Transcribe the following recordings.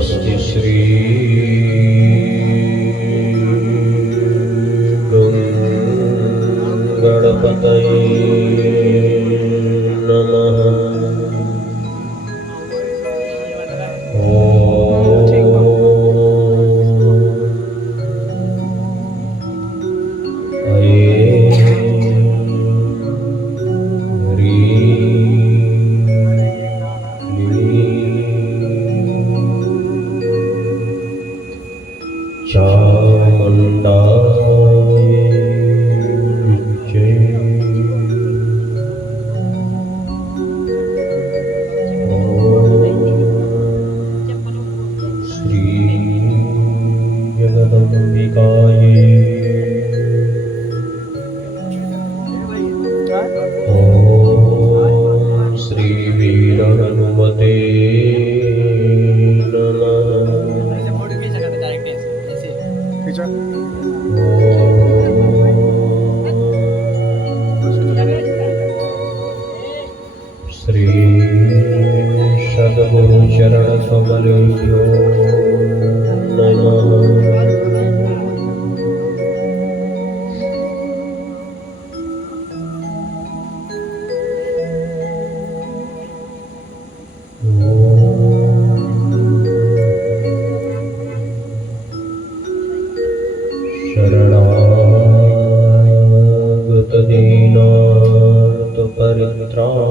स्वस्ति श्री गणपतये नमः। श्री सद्गुरु चरण कमलेभ्यो नमः। शरणागत दीनार्त परित्राणपराय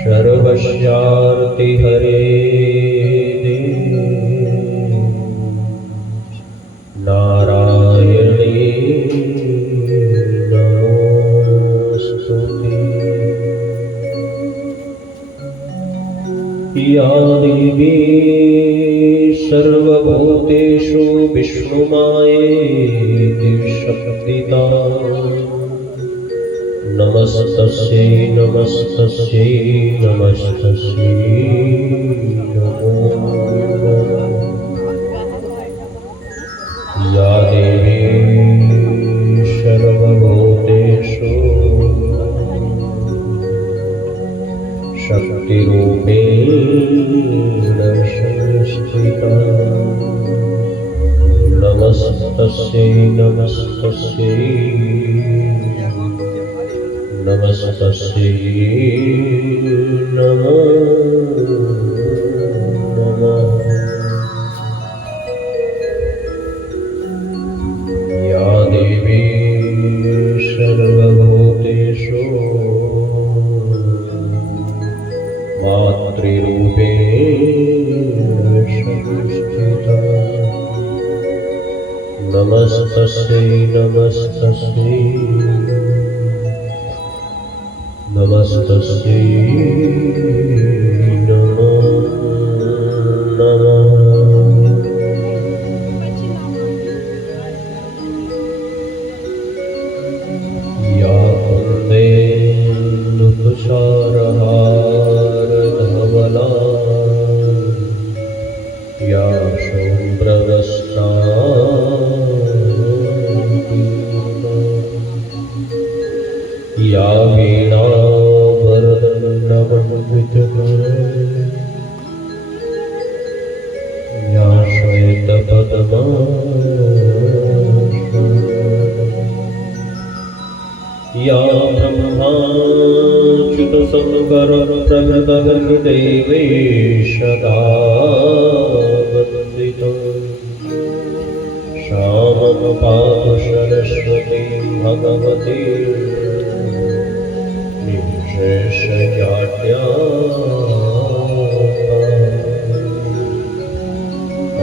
सर्वस्यार्ति हरे नारायणे नमोस्तुते। या देवी सर्वभूतेषु विष्णुमायेति शक्तिता नमस्तस्यै नमस्तस्यै नमस्तस्यै नमो नमः। या देवी सर्वभूतेषु शक्तिरूपेण संस्थिता नमस्तस्यै नमस्तस्यै नमस्तस्यै नमो नमः। या देवी सर्वभूतेषु मातृरूपेण संस्थिता नमस्तस्यै नमस्तस्यै नमस्तस्यै नमो नमः। या कुन्देन्दुतुषारहारधवला या शुभ्रवस्त्रा या वीणावरदण्डमण्डितकरा या श्वेतपद्मासना या ब्रह्माच्युतशङ्करप्रभृतगणदेवेशदा वन्दितो श्यामं पातु सरस्वती भगवती निःशेषजाड्या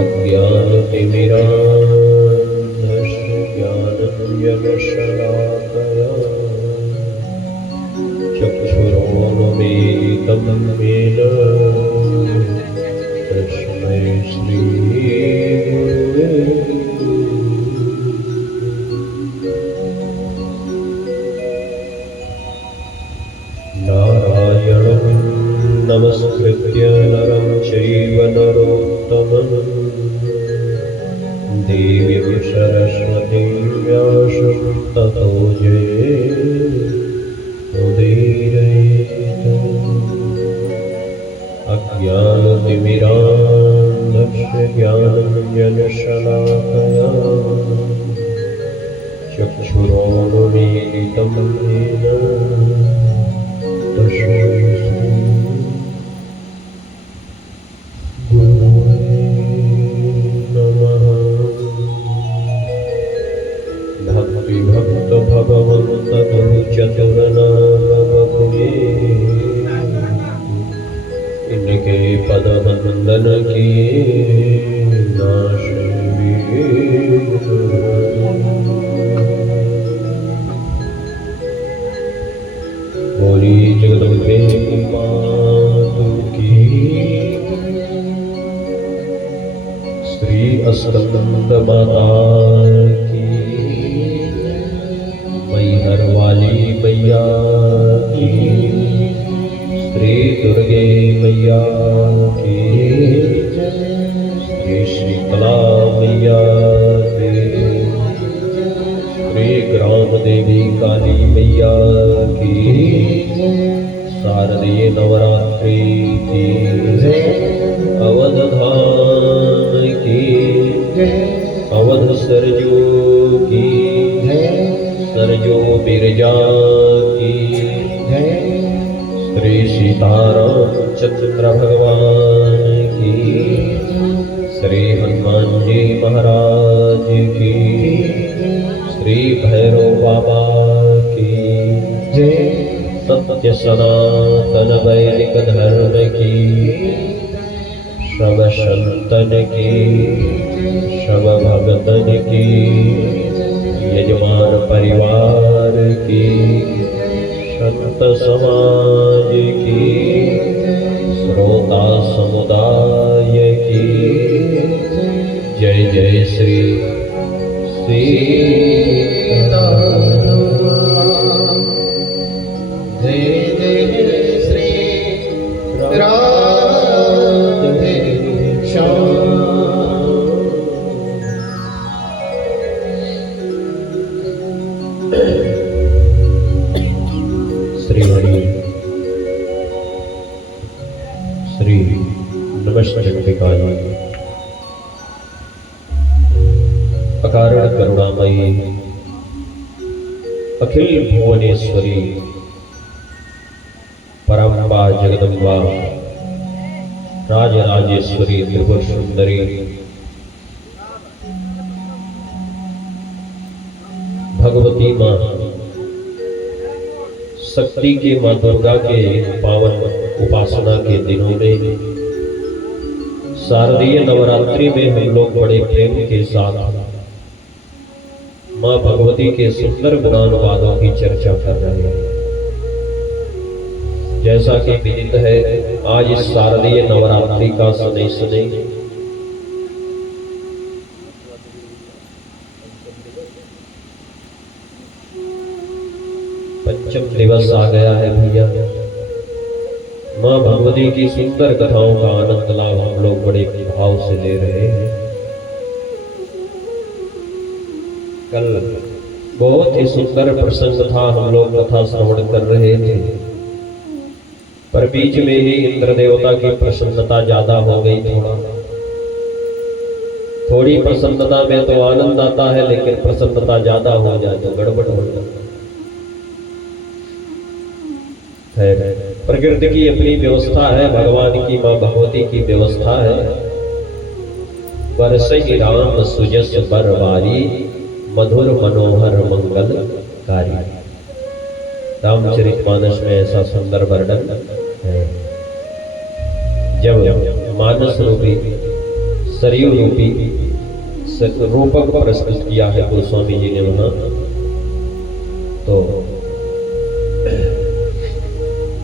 अज्ञानतिमिरान्धस्य ज्ञानञ्जनशलाकया चक्षुरोन्मीलितं येन तस्मै श्रीगुरुवे नारायणं नमस्कृत्य नरं चैव नरोत्तमं देवीं सरस्वतीं व्यासं ततो जयेत् उदीरयेत्। ज्ञानतिमिरान्धस्य ज्ञानञ्जनशलाकया चक्षुरोन्मीलितं येन तस्मै श्रीगुरवे नमः। भक्तिभक्तभगवन्त गुरुचतुरनामबहुले इनके पदवंदन किए नाश बोली जगदम्बे मातु की श्री अस्कंद माता की मैहर वाली मैया की श्री दुर्गे मैया की श्री शीतला मैया की श्री ग्राम देवी काली मैया की शारदीय नवरात्रि की अवध धाम की अवध सरजू की सरजू बिरजा की श्री सीतारामचंद्र भगवान की श्री हनुमान जी महाराज की श्री भैरव बाबा की सत्य सनातन वैदिक धर्म की सब संतन की सब भगतन की यजमान परिवार की संत समाज की श्रोता समुदाय की जय जय श्री सीताराम जय जय श्री राधे श्याम। श्री हरि श्री नमस्ते अकारण करुणामयी अखिल भुवनेश्वरी परम्बा जगदम्बा राजराजेश्वरी त्रिपुर सुंदरी भगवती माँ शक्ति के माँ दुर्गा के पावन उपासना के दिनों में शारदीय नवरात्रि में हम लोग बड़े प्रेम के साथ माँ भगवती के सुंदर गुणानुवादों की चर्चा कर रहे हैं। जैसा कि विदित है आज इस शारदीय नवरात्रि का शनै शनै पंचम दिवस आ गया है भैया। माँ भगवती की सुंदर कथाओं का आनंद लाभ हम लोग बड़े भाव से ले रहे हैं। कल बहुत ही सुंदर प्रसंग था, हम लोग कथा श्रवण कर रहे थे, पर बीच में ही इंद्र देवता की प्रसन्नता ज्यादा हो गई। थोड़ी प्रसन्नता में तो आनंद आता है, लेकिन प्रसन्नता ज्यादा हो जाए तो गड़बड़ हो जाता है। प्रकृति की अपनी व्यवस्था है, भगवान की माँ भगवती की व्यवस्था है। बरसई राम सुजस बरवारी मधुर मनोहर मंगलकारी। रामचरितमानस में ऐसा सुंदर वर्णन है। जब मानस रूपी सरयू रूपी रूपक प्रस्तुत किया है गोस्वामी जी ने वहां, तो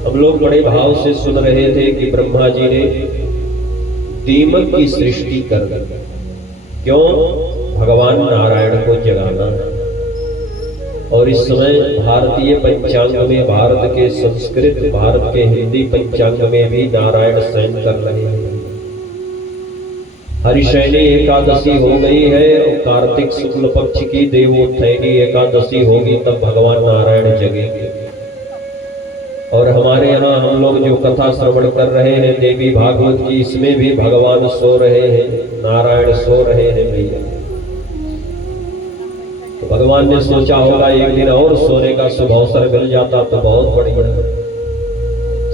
हम लोग बड़े भाव से सुन रहे थे कि ब्रह्मा जी ने दीमक की सृष्टि कर दी। क्यों? भगवान नारायण को जगाना है। और इस समय भारतीय पंचांग में, भारत के संस्कृत, भारत के हिंदी पंचांग में भी नारायण शयन कर रहे हैं। हरिशयनी एकादशी हो गई है और कार्तिक शुक्ल पक्ष की देवोत्थानी एकादशी होगी, तब भगवान नारायण जगेंगे। और हमारे यहाँ हम लोग जो कथा श्रवण कर रहे हैं देवी भागवत की, इसमें भी भगवान सो रहे हैं, नारायण सो रहे हैं भैया। तो भगवान ने सोचा होगा एक दिन और सोने का शुभ अवसर मिल जाता तो बहुत बढ़िया।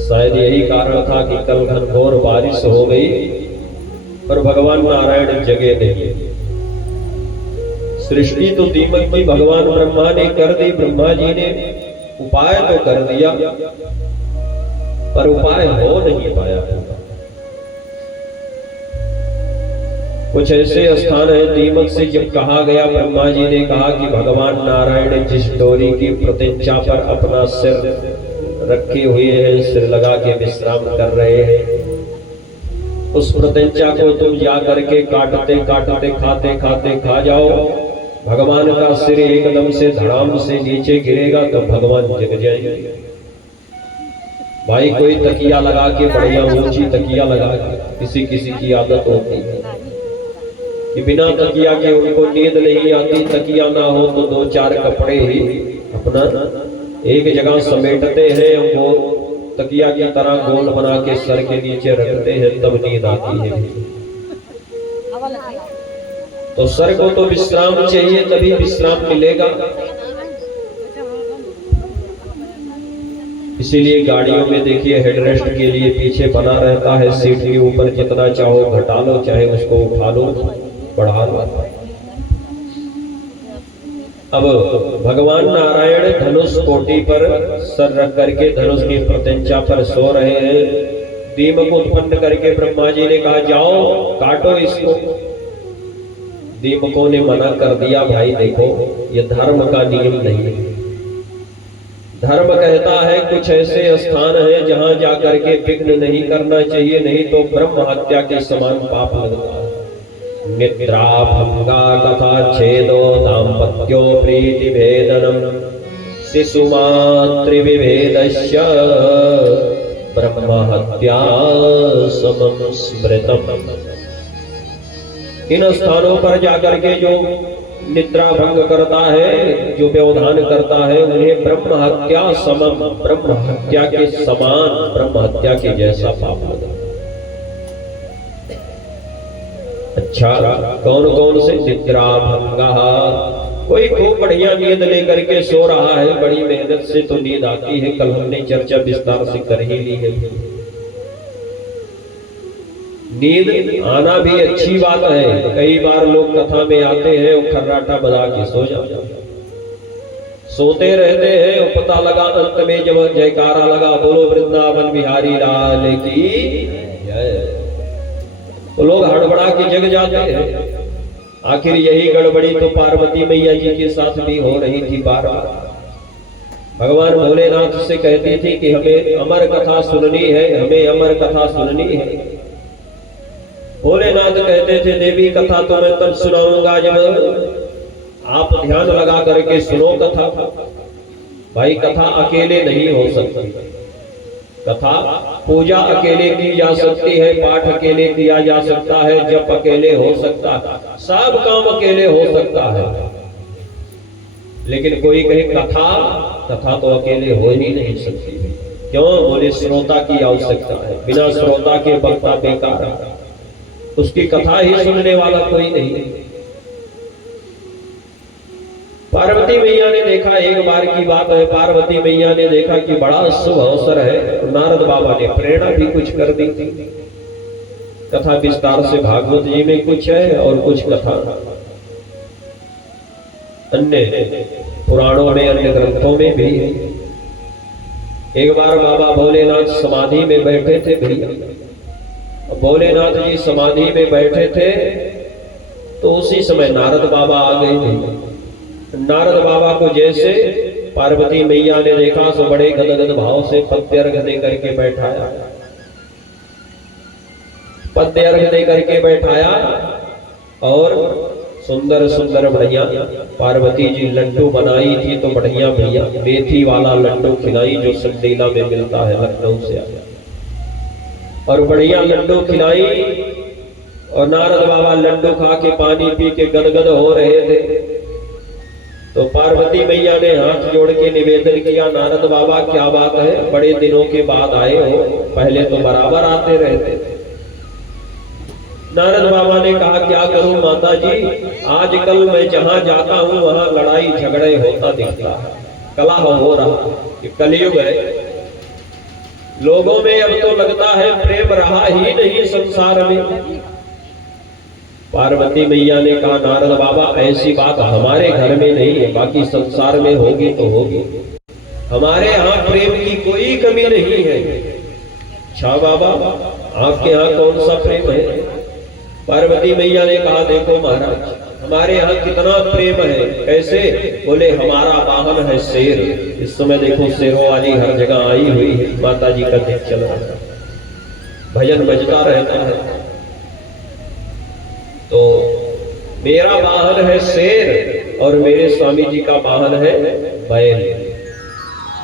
शायद यही कारण था कि कल घनघोर बारिश हो गई पर भगवान नारायण जगे नहीं। सृष्टि तो दीमक की भगवान ब्रह्मा ने कर दी, ब्रह्मा जी ने उपाय तो कर दिया पर उपाय हो नहीं पाया। कुछ ऐसे स्थान है दीमक से जब कहा गया, ब्रह्मा जी ने कहा कि भगवान नारायण जिस डोरी की प्रत्यंचा पर अपना सिर रखे हुए हैं, सिर लगा के विश्राम कर रहे हैं, उस प्रत्यंचा को तुम जा करके काटते काटते खाते खाते खा जाओ, भगवान का सिर एकदम से धड़ाम से नीचे गिरेगा तो भगवान जग जाएंगे। भाई कोई तकिया लगा के, बढ़िया ऊंची तकिया लगा के, किसी किसी की आदत होती है कि बिना तकिया के उनको नींद नहीं आती, तकिया ना हो तो 2-4 कपड़े ही अपना एक जगह समेटते हैं, वो तकिया की तरह गोल बना के सर के नीचे रखते हैं, तब नींद आती है। तो सर को तो विश्राम चाहिए, तभी विश्राम मिलेगा। इसीलिए गाड़ियों में देखिए हेडरेस्ट के लिए पीछे बना रहता है, सीट के ऊपर जितना चाहो घटा लो, चाहे उसको उठा लो बढ़ा लो। अब भगवान नारायण धनुष कोटि पर सर रख करके धनुष की प्रत्यंचा पर सो रहे हैं। दीमक उत्पन्न करके ब्रह्मा जी ने कहा जाओ काटो इसको। दीमकों ने मना कर दिया, भाई देखो ये धर्म का नियम नहीं है। धर्म कहता है कुछ ऐसे स्थान है जहां जाकर के विघ्न नहीं करना चाहिए, नहीं तो ब्रह्म हत्या के समान पाप लगता है। निद्रा भंगा तथा छेदो दाम्पत्यो प्रीति भेदनम शिशु मातृ विभेदस्य ब्रह्म हत्या समम स्मृतम। इन स्थानों पर जाकर के जो निद्रा भंग करता है, जो व्यवधान करता है, उन्हें ब्रह्म हत्या समम, ब्रह्म हत्या के समान, ब्रह्म हत्या के जैसा पाप लगा। अच्छा, कौन कौन से? निद्रा भंगा, कोई खूब बढ़िया नींद लेकर के सो रहा है, बड़ी मेहनत से तो नींद आती है, कल हमने चर्चा विस्तार से कर ही ली है। नींद आना भी अच्छी बात है। कई बार लोग कथा में आते हैं और खर्राटा बजा के सो जाते हैं, सोते रहते हैं और पता लगा अंत में जब जयकारा लगा बोलो वृंदावन बिहारी लाल की जय, तो लोग हड़बड़ा के जग जाते हैं। आखिर यही गड़बड़ी तो पार्वती मैया जी के साथ भी हो रही थी। बार बार भगवान भोलेनाथ से कहती थी कि हमें अमर कथा सुननी है, हमें अमर कथा सुननी है। भोलेनाथ कहते थे देवी कथा तो मैं तब सुनाऊंगा जब आप ध्यान लगा करके सुनो कथा। भाई कथा अकेले नहीं हो सकती, कथा पूजा अकेले की जा सकती है, पाठ अकेले किया जा सकता है, जप अकेले हो सकता है, सब काम अकेले हो सकता है। लेकिन कोई कहे कथा, कथा तो अकेले हो ही नहीं सकती। क्यों? बोले श्रोता की आवश्यकता है, बिना श्रोता के वक्ता बेकार है, उसकी कथा ही सुनने वाला कोई नहीं। पार्वती मैया ने देखा, एक बार की बात है, पार्वती मैया ने देखा कि बड़ा शुभ अवसर है, नारद बाबा ने प्रेरणा भी कुछ कर दी। कथा विस्तार से भागवत जी में कुछ है और कुछ कथा अन्य पुराणों में, अन्य ग्रंथों में भी है। एक बार बाबा भोलेनाथ समाधि में बैठे थे भैया, भोलेनाथ जी समाधि में बैठे थे तो उसी समय नारद बाबा आ गए थे। नारद बाबा को जैसे पार्वती मैया ने देखा तो बड़े गदगद भाव से पद्य अर्घ दे करके बैठाया, पद्य अर्घ दे करके बैठाया और सुंदर सुंदर बढ़िया पार्वती जी लड्डू बनाई थी, तो बढ़िया भैया मेथी वाला लड्डू खिलाई जो संडीला में मिलता है, लखनऊ से आया, और बढ़िया लड्डू खिलाई। और नारद बाबा लड्डू खा के पानी पी के गदगद हो रहे थे। तो पार्वती मैया ने हाथ जोड़ के निवेदन किया, नारद बाबा क्या बात है, बड़े दिनों के बाद आए हो, पहले तो बराबर आते रहते। नारद बाबा ने कहा क्या करूं माता जी, आजकल मैं जहां जाता हूं वहां लड़ाई झगड़े होता दिखता है, कलह हो रहा, ये कलयुग है। लोगों में अब तो लगता है प्रेम रहा ही नहीं संसार में। पार्वती मैया ने कहा नारद बाबा ऐसी बात हमारे घर में नहीं है, बाकी संसार में होगी तो होगी, हमारे यहाँ प्रेम की कोई कमी नहीं है। अच्छा बाबा आपके यहाँ कौन सा प्रेम है? पार्वती मैया ने कहा देखो महाराज हमारे यहाँ कितना प्रेम है। कैसे? बोले हमारा वाहन है शेर। इस समय देखो शेरों वाली हर जगह आई हुई है, माता जी का दिख चल रहा है, भजन बजता रहता है। तो मेरा वाहन है शेर और मेरे स्वामी जी का वाहन है बैल।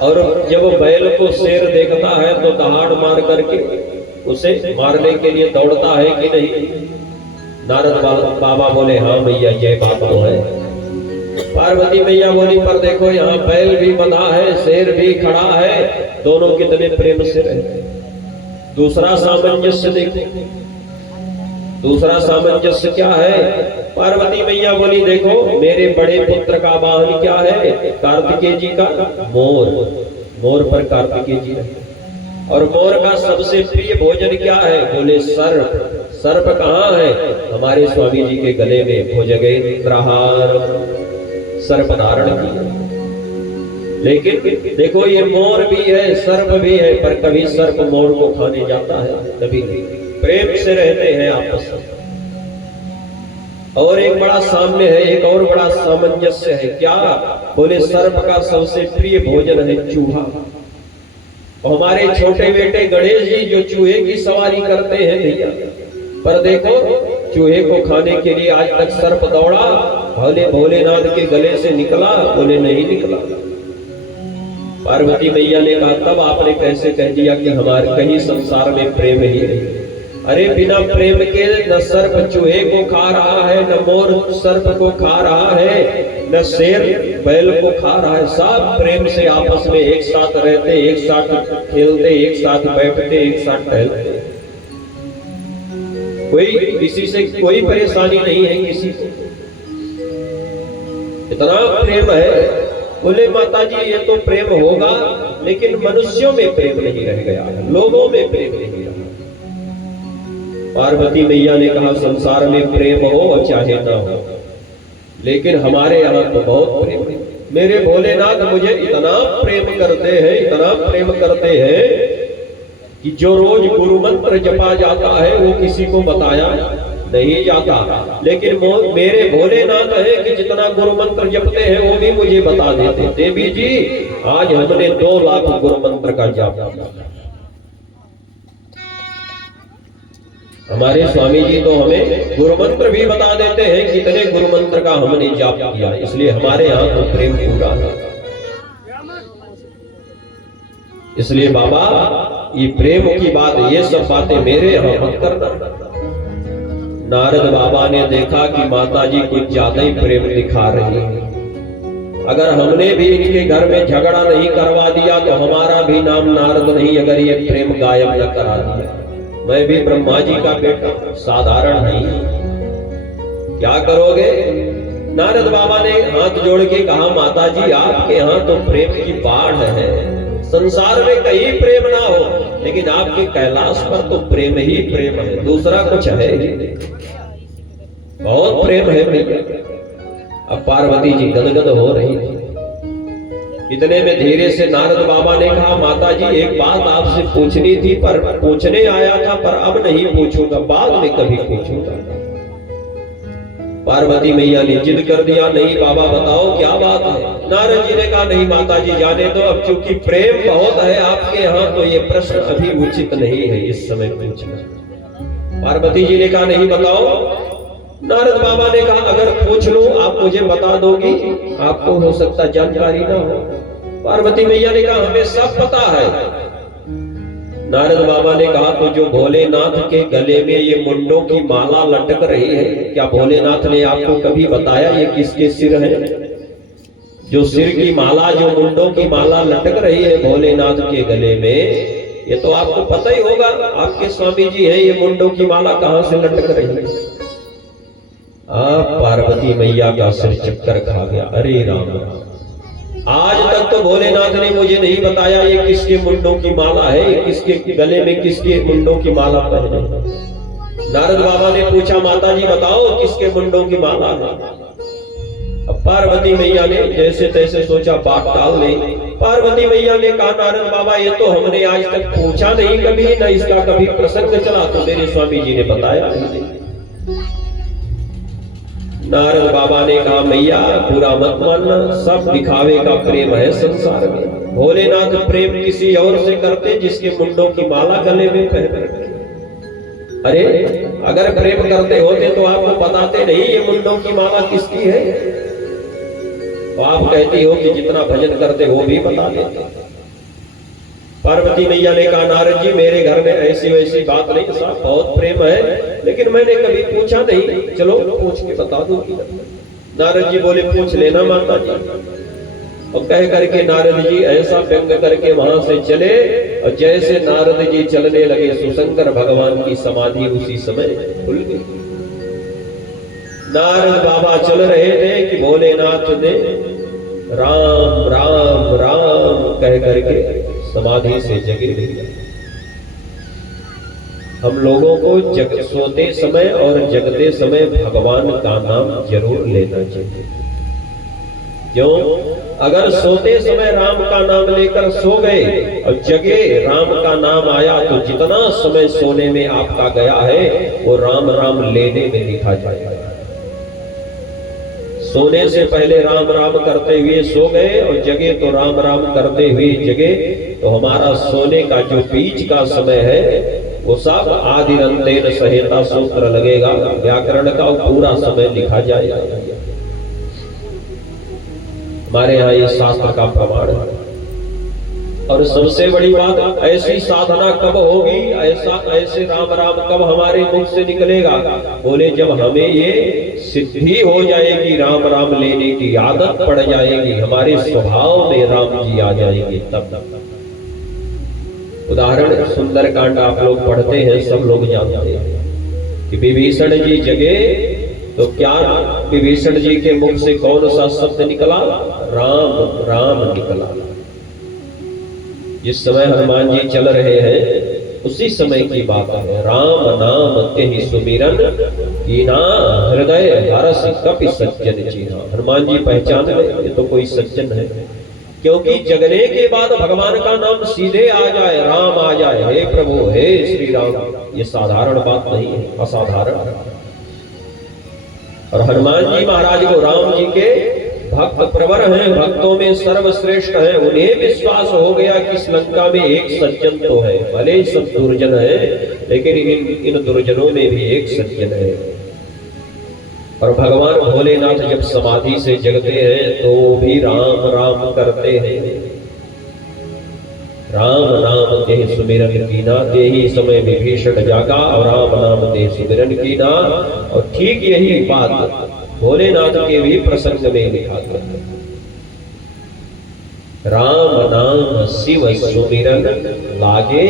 और जब बैल को शेर देखता है तो दहाड़ मार करके उसे मारने के लिए दौड़ता है कि नहीं? नारद बाबा बोले हाँ भैया ये बात तो है। पार्वती मैया बोली पर देखो यहाँ बैल भी बंधा है, शेर भी खड़ा है, दोनों कितने प्रेम से रहते। दूसरा सामंजस्य देखो, दूसरा सामंजस्य क्या है? पार्वती मैया बोली देखो मेरे बड़े पुत्र का वाहन क्या है? कार्तिकेय जी का मोर, मोर पर कार्तिकेय जी रहते। और मोर का सबसे प्रिय भोजन क्या है? बोले सर्प। सर्प कहाँ है? हमारे स्वामी जी के गले में भुजगेंद्रहार सर्प धारण किया। लेकिन देखो ये मोर भी है सर्प भी है, पर कभी सर्प मोर को खाने जाता है? कभी नहीं। प्रेम से रहते हैं आपस में। और एक बड़ा साम्य है, एक और बड़ा सामंजस्य है। क्या? बोले सर्प का सबसे प्रिय भोजन है चूहा। हमारे छोटे बेटे गणेश जी जो चूहे की सवारी करते हैं भैया, पर देखो चूहे को खाने के लिए आज तक सर्प दौड़ा, भोले भोलेनाथ के गले से निकला? बोले नहीं निकला। पार्वती मैया ने कहा तब आपने कैसे कह दिया कि हमारे कहीं संसार में प्रेम ही नहीं? अरे बिना प्रेम के न सर्प चूहे को खा रहा है, न मोर सर्प को खा रहा है, न शेर बैल को खा रहा है। सब प्रेम से आपस में एक साथ रहते, एक साथ खेलते, एक साथ बैठते, एक साथ टहलते। कोई किसी से कोई परेशानी नहीं है किसी को, इतना प्रेम है। बोले माता जी ये तो प्रेम होगा, लेकिन मनुष्यों में प्रेम नहीं रह गया, लोगों में प्रेम नहीं रहा। पार्वती मैया ने कहा संसार में प्रेम हो चाहे ना हो, लेकिन हमारे यहाँ तो बहुत प्रेम है। मेरे भोलेनाथ मुझे इतना प्रेम करते हैं, इतना प्रेम करते हैं कि जो रोज गुरु मंत्र जपा जाता है वो किसी को बताया नहीं जाता। लेकिन मेरे भोलेनाथ है कि जितना गुरु मंत्र जपते हैं वो भी मुझे बता देते। देवी जी आज हमने 2 लाख गुरु मंत्र का जाप किया। हमारे स्वामी जी तो हमें गुरु मंत्र भी बता देते हैं कितने गुरु मंत्र का हमने जाप किया। इसलिए हमारे यहाँ तो प्रेम पूरा है। इसलिए बाबा ये प्रेम की बात, ये सब बातें मेरे यहाँ मत करना। नारद बाबा ने देखा कि माता जी कुछ ज्यादा ही प्रेम दिखा रही है। अगर हमने भी इनके घर में झगड़ा नहीं करवा दिया तो हमारा भी नाम नारद नहीं, अगर ये प्रेम गायब न करा दिया। मैं भी ब्रह्मा जी का बेटा, साधारण नहीं। क्या करोगे? नारद बाबा ने हाथ जोड़ के कहा माता जी आपके यहाँ तो प्रेम की बाढ़ है, संसार में कहीं प्रेम ना हो, लेकिन आपके कैलाश पर तो प्रेम ही प्रेम है, दूसरा कुछ है ही, बहुत प्रेम है भैया। अब पार्वती जी गदगद हो रही थी। इतने में धीरे से नारद बाबा ने कहा माता जी एक बात आपसे पूछनी थी, पर पूछने आया था पर अब नहीं पूछूंगा, बाद में कभी पूछूंगा। पार्वती मैया ने जिद कर दिया, नहीं बाबा बताओ क्या बात है। नारद जी ने कहा नहीं माता जी जाने दो, अब चूंकि प्रेम बहुत है आपके यहाँ तो ये प्रश्न अभी उचित नहीं है इस समय पूछना। पार्वती जी ने कहा नहीं बताओ। नारद बाबा ने कहा अगर पूछ लूं आप मुझे बता दोगी? आपको हो सकता जानकारी ना हो। पार्वती मैया ने कहा हमें सब पता है। नारद बाबा ने कहा तो जो भोलेनाथ के गले में ये मुंडों की माला लटक रही है, क्या भोलेनाथ ने आपको कभी बताया ये किसके सिर है? जो सिर की माला, जो मुंडों की माला लटक रही है भोलेनाथ के गले में, ये तो आपको पता ही होगा, आपके स्वामी जी है, ये मुंडों की माला कहां से लटक रही है? पार्वती मैया का सिर चक्कर खा गया। अरे राम, आज तक तो भोलेनाथ ने मुझे नहीं बताया ये किसके मुंडों की माला है, ये किसके गले में किसके मुंडों की माला पहने। नारद बाबा ने पूछा, माता जी बताओ किसके मुंडों की माला है? अब पार्वती मैया ने जैसे तैसे सोचा बात टाल दी। पार्वती मैया ने कहा, नारद बाबा ये तो हमने आज तक पूछा नहीं कभी, न इसका कभी प्रसंग चला, तो मेरे स्वामी जी ने बताया नहीं। नारद बाबा ने कहा, मैया पूरा मत मानना, सब दिखावे का प्रेम है संसार में। भोलेनाथ प्रेम किसी और से करते जिसके मुंडों की माला गले में पहन रखे। अरे अगर प्रेम करते होते तो आपको बताते नहीं ये मुंडों की माला किसकी है? तो आप कहती हो कि जितना भजन करते वो भी बता देते। पार्वती मैया ने कहा, नारद जी मेरे घर में ऐसी वैसी बात नहीं, साहब बहुत प्रेम है, लेकिन मैंने कभी पूछा नहीं, चलो पूछ के बता दूंगी। नारद जी बोले, पूछ लेना माता जी। और कह करके नारद जी ऐसा व्यंग करके वहां से चले, और जैसे नारद जी चलने लगे सुशंकर भगवान की समाधि उसी समय खुल गई। नारद बाबा चल रहे थे कि भोलेनाथ ने राम राम राम कह करके समाधि से जगे। हम लोगों को सोते समय और जगते समय भगवान का नाम जरूर लेना चाहिए। क्यों? अगर सोते समय राम का नाम लेकर सो गए और जगे राम का नाम आया, तो जितना समय सोने में आपका गया है वो राम राम लेने में लिखा जाएगा। सोने से पहले राम राम करते हुए सो गए और जगे तो राम राम करते हुए जगे, तो हमारा सोने का जो बीच का समय है वो सब आदिरंतेन सहेता सूत्र लगेगा, व्याकरण का पूरा समय लिखा जाएगा। हमारे यहाँ ये शास्त्र का प्रमाण है। और सबसे बड़ी बात, ऐसी साधना कब होगी, ऐसे राम राम कब हमारे मुख से निकलेगा? बोले जब हमें ये सिद्धि हो जाएगी, राम राम लेने की आदत पड़ जाएगी, हमारे स्वभाव में राम जी आ जाएंगे तब। उदाहरण सुंदरकांड आप लोग पढ़ते हैं, सब लोग जानते हैं कि विभीषण जी जगे तो क्या विभीषण जी के मुख से कौन सा शब्द निकला? राम राम निकला। जिस समय हनुमान जी चल रहे हैं उसी समय की बात है। राम नाम तेहि सुमिरन कीना, हृदय हरस कपि सज्जन चीना। हनुमान जी पहचान गए ये तो कोई सज्जन है, क्योंकि जगने के बाद भगवान का नाम सीधे आ जाए, राम आ जाए, हे प्रभु हे श्री राम, ये साधारण बात नहीं है, असाधारण है। और हनुमान जी महाराज को राम जी के भक्त प्रवर हैं, भक्तों में सर्वश्रेष्ठ हैं। उन्हें विश्वास हो गया कि इस लंका में एक सज्जन तो है, भले सब दुर्जन है लेकिन इन दुर्जनों में भी एक सज्जन है। और भगवान भोलेनाथ जब समाधि से जगते हैं तो भी राम राम करते हैं। राम नाम ते सुमिरन कीना, ते ही समय विभीषण जागा और राम नाम ते सुमिरन कीना। और ठीक यही बात भोलेनाथ के भी प्रसंग में लिखा गया। राम नाम शिव सुमिरन लागे,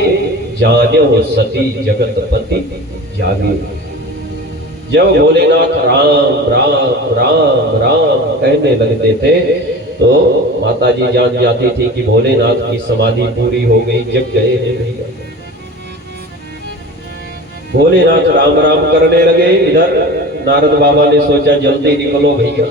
जान्यो सती जगतपति जागे। जब भोलेनाथ राम राम राम राम कहने लगते थे तो माता जी जान जाती थी कि भोलेनाथ की समाधि पूरी हो गई, जग गए हैं भैया। भोलेनाथ राम राम करने लगे। इधर नारद बाबा ने सोचा जल्दी निकलो भैया।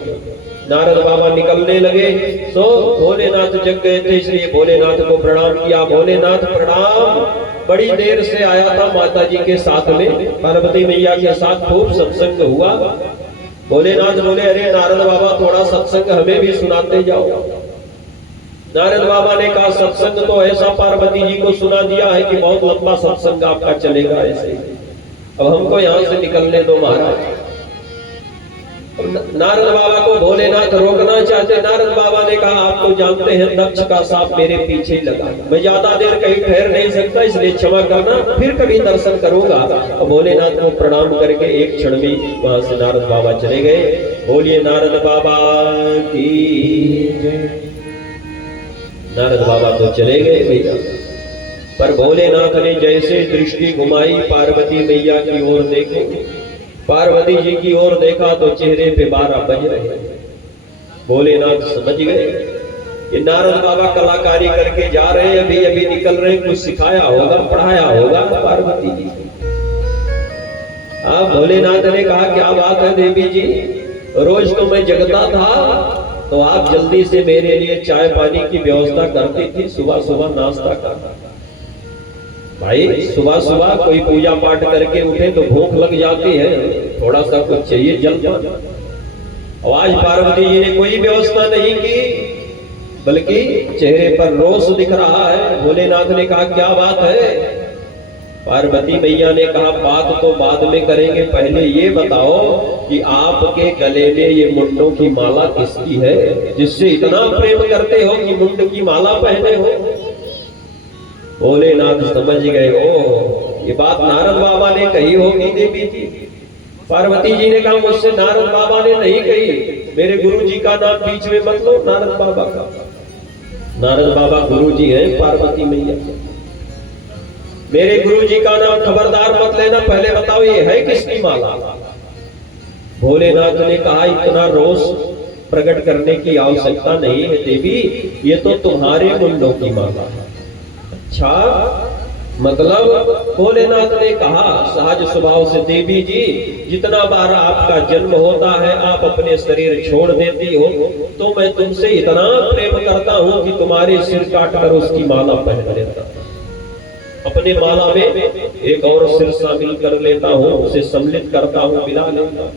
नारद बाबा निकलने लगे तो भोलेनाथ जग गए थे, इसलिए भोलेनाथ को प्रणाम किया। भोलेनाथ प्रणाम, बड़ी देर से आया था माता जी के साथ में, पार्वती मैया के साथ खूब सत्संग हुआ। भोलेनाथ बोले, अरे नारद बाबा थोड़ा सत्संग हमें भी सुनाते जाओ। नारद बाबा ने कहा, सत्संग तो ऐसा पार्वती जी को सुना दिया है कि बहुत लंबा सत्संग आपका चलेगा ऐसे, अब हमको यहाँ से निकलने दो महाराज। नारद बाबा को भोलेनाथ रोकना चाहते। नारद बाबा ने कहा, आप तो जानते हैं दक्ष का सांप मेरे पीछे लगा, मैं ज्यादा देर कहीं ठहर नहीं सकता, इसलिए क्षमा करना, फिर कभी दर्शन करूंगा। और भोलेनाथ को प्रणाम करके एक क्षण में वहां से नारद बाबा चले गए। बोलिए नारद बाबा की जय। नारद बाबा तो चले गए भैया, पर भोलेनाथ ने जैसे दृष्टि घुमाई पार्वती मैया की ओर देखो, पार्वती जी की ओर देखा तो चेहरे पे 12 बज रहे। भोलेनाथ समझ गए कि नारद बाबा कलाकारी करके जा रहे हैं, अभी अभी निकल रहे, कुछ सिखाया होगा, पढ़ाया होगा पार्वती जी। भोलेनाथ ने कहा क्या बात है देवी जी, रोज तो मैं जगता था तो आप जल्दी से मेरे लिए चाय पानी की व्यवस्था करती थी, सुबह सुबह नाश्ता करता। भाई सुबह सुबह कोई पूजा पाठ करके उठे तो भूख लग जाती है, थोड़ा सा कुछ चाहिए जलपान। आज पार्वती जी ने कोई व्यवस्था नहीं की, बल्कि चेहरे पर रोष दिख रहा है। भोलेनाथ ने कहा क्या बात है? पार्वती मैया ने कहा बात तो बाद में करेंगे, पहले ये बताओ कि आपके गले में ये मुंडों की माला किसकी है, जिससे इतना प्रेम करते हो कि मुंड की माला पहने हो। भोलेनाथ समझ गए, ओ ये बात नारद बाबा ने कही होगी देवी जी। पार्वती जी ने कहा मुझसे नारद बाबा ने नहीं कही, मेरे गुरु जी का नाम बीच में मत लो, नारद बाबा का। नारद बाबा गुरु जी हैं पार्वती मैया, मेरे गुरु जी का नाम खबरदार मत लेना, पहले बताओ ये है किसकी माला। भोलेनाथ ने कहा इतना रोष प्रकट करने की आवश्यकता नहीं है देवी, ये तो तुम्हारे मुंडों की माला है। अच्छा मतलब भोलेनाथ ने कहा सहज स्वभाव से देवी जी जितना बार आपका जन्म होता है आप अपने शरीर छोड़ देती हो, तो मैं तुमसे इतना प्रेम करता हूँ कि तुम्हारे सिर काट कर उसकी माला पहन लेता, अपने माला में एक और सिर शामिल कर लेता हूँ, उसे सम्मिलित करता हूँ, मिला लेता।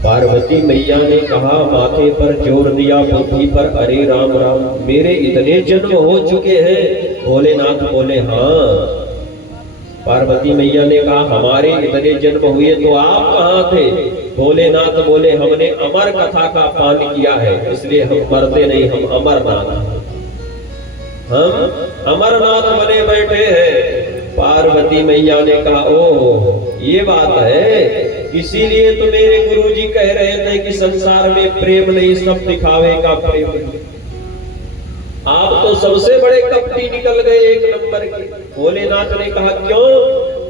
पार्वती मैया ने कहा माथे पर जोर दिया बुद्धि पर, अरे राम राम मेरे इतने जन्म हो चुके हैं। भोलेनाथ बोले हाँ। पार्वती मैया ने कहा हमारे इतने जन्म हुए तो आप कहाँ थे? भोलेनाथ बोले हमने अमर कथा का पान किया है, इसलिए हम मरते नहीं, हम अमरनाथ, हम अमरनाथ बने बैठे हैं। पार्वती मैया ने कहा ओह ये बात है, इसीलिए तो मेरे गुरुजी कह रहे थे कि संसार में प्रेम नहीं, सब दिखावे का प्रेम। आप तो सबसे बड़े कपटी निकल गए, एक नंबर के। भोलेनाथ ने कहा क्यों?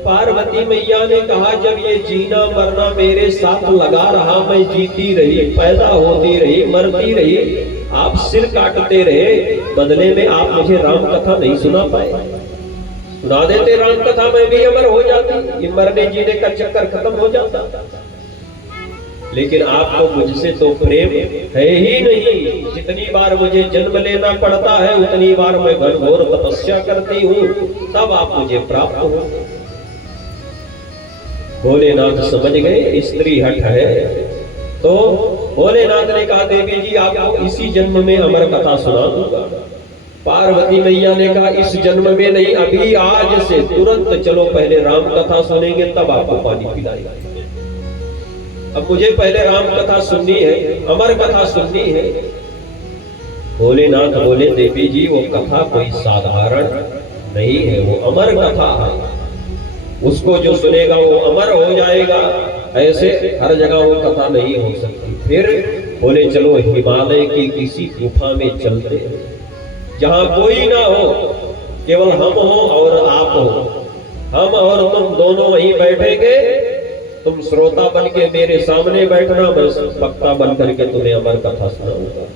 पार्वती मैया ने कहा जब ये जीना मरना मेरे साथ लगा रहा, मैं जीती रही, पैदा होती रही, मरती रही, आप सिर काटते रहे, बदले में आप मुझे राम कथा नहीं सुना पाए। सुना देते राम कथा, मैं भी अमर हो जाती, ये मरने जीने का चक्कर खत्म हो जाता। लेकिन आपको मुझसे तो प्रेम है ही नहीं। जितनी बार मुझे जन्म लेना पड़ता है उतनी बार मैं घनघोर तपस्या करती हूँ, तब आप मुझे प्राप्त हो। भोलेनाथ समझ गए स्त्री हठ है, तो भोलेनाथ ने कहा देवी जी आपको इसी जन्म में अमर कथा सुना दूंगा। पार्वती मैया ने कहा इस जन्म में नहीं, अभी आज से तुरंत चलो, पहले राम कथा सुनेंगे तब आपको पानी पिलाएंगे। अब मुझे पहले राम कथा सुननी है, अमर कथा सुननी है। भोलेनाथ बोले देवी जी वो कथा कोई साधारण नहीं है, वो अमर कथा है, उसको जो सुनेगा वो अमर हो जाएगा, ऐसे हर जगह वो कथा नहीं हो सकती। फिर बोले चलो हिमालय की किसी गुफा में चलते हैं, जहां कोई ना हो, केवल हम हो और आप हो, हम और तुम दोनों वहीं बैठेंगे, तुम श्रोता बन के मेरे सामने बैठना, मैं वक्ता बन करके तुम्हें अमर कथा सुनाऊंगा।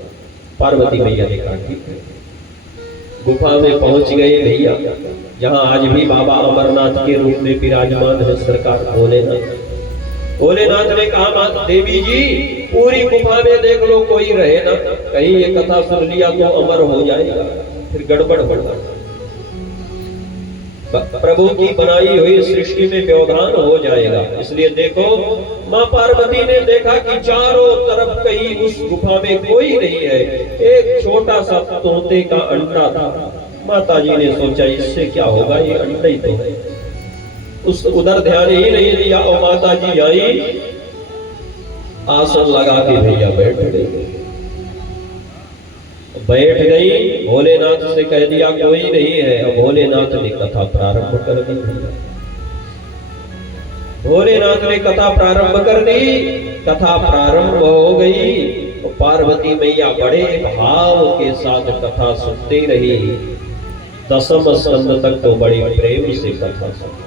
पार्वती मैया ने कहा ठीक है। गुफा में पहुंच गए भैया, जहां आज भी बाबा अमरनाथ के रूप में विराजमान है सरकार भोलेनाथ। भोलेनाथ ने कहा देवी जी पूरी गुफा में देख लो कोई रहे ना, कहीं ये कथा सुन लिया तो अमर हो जाएगा, फिर गड़बड़ होगा, प्रभु की बनाई हुई सृष्टि में व्यवधान हो जाएगा। इसलिए देखो माँ पार्वती ने देखा कि चारों तरफ कहीं उस गुफा में कोई नहीं है, एक छोटा सा तोते का अंडा था। माता जी ने सोचा इससे क्या होगा, ये अंडा ही तो है, उस उधर ध्यान ही नहीं दिया और माता जी आई, आसन लगा के भैया बैठ गई। भोलेनाथ से कह दिया कोई नहीं है। अब भोलेनाथ ने कथा प्रारंभ कर दी। भोलेनाथ ने कथा प्रारंभ कर दी। कथा प्रारंभ हो गई तो पार्वती मैया बड़े भाव के साथ कथा सुनती रही। दसम स्कंद तक तो बड़ी प्रेम से कथा सुनी,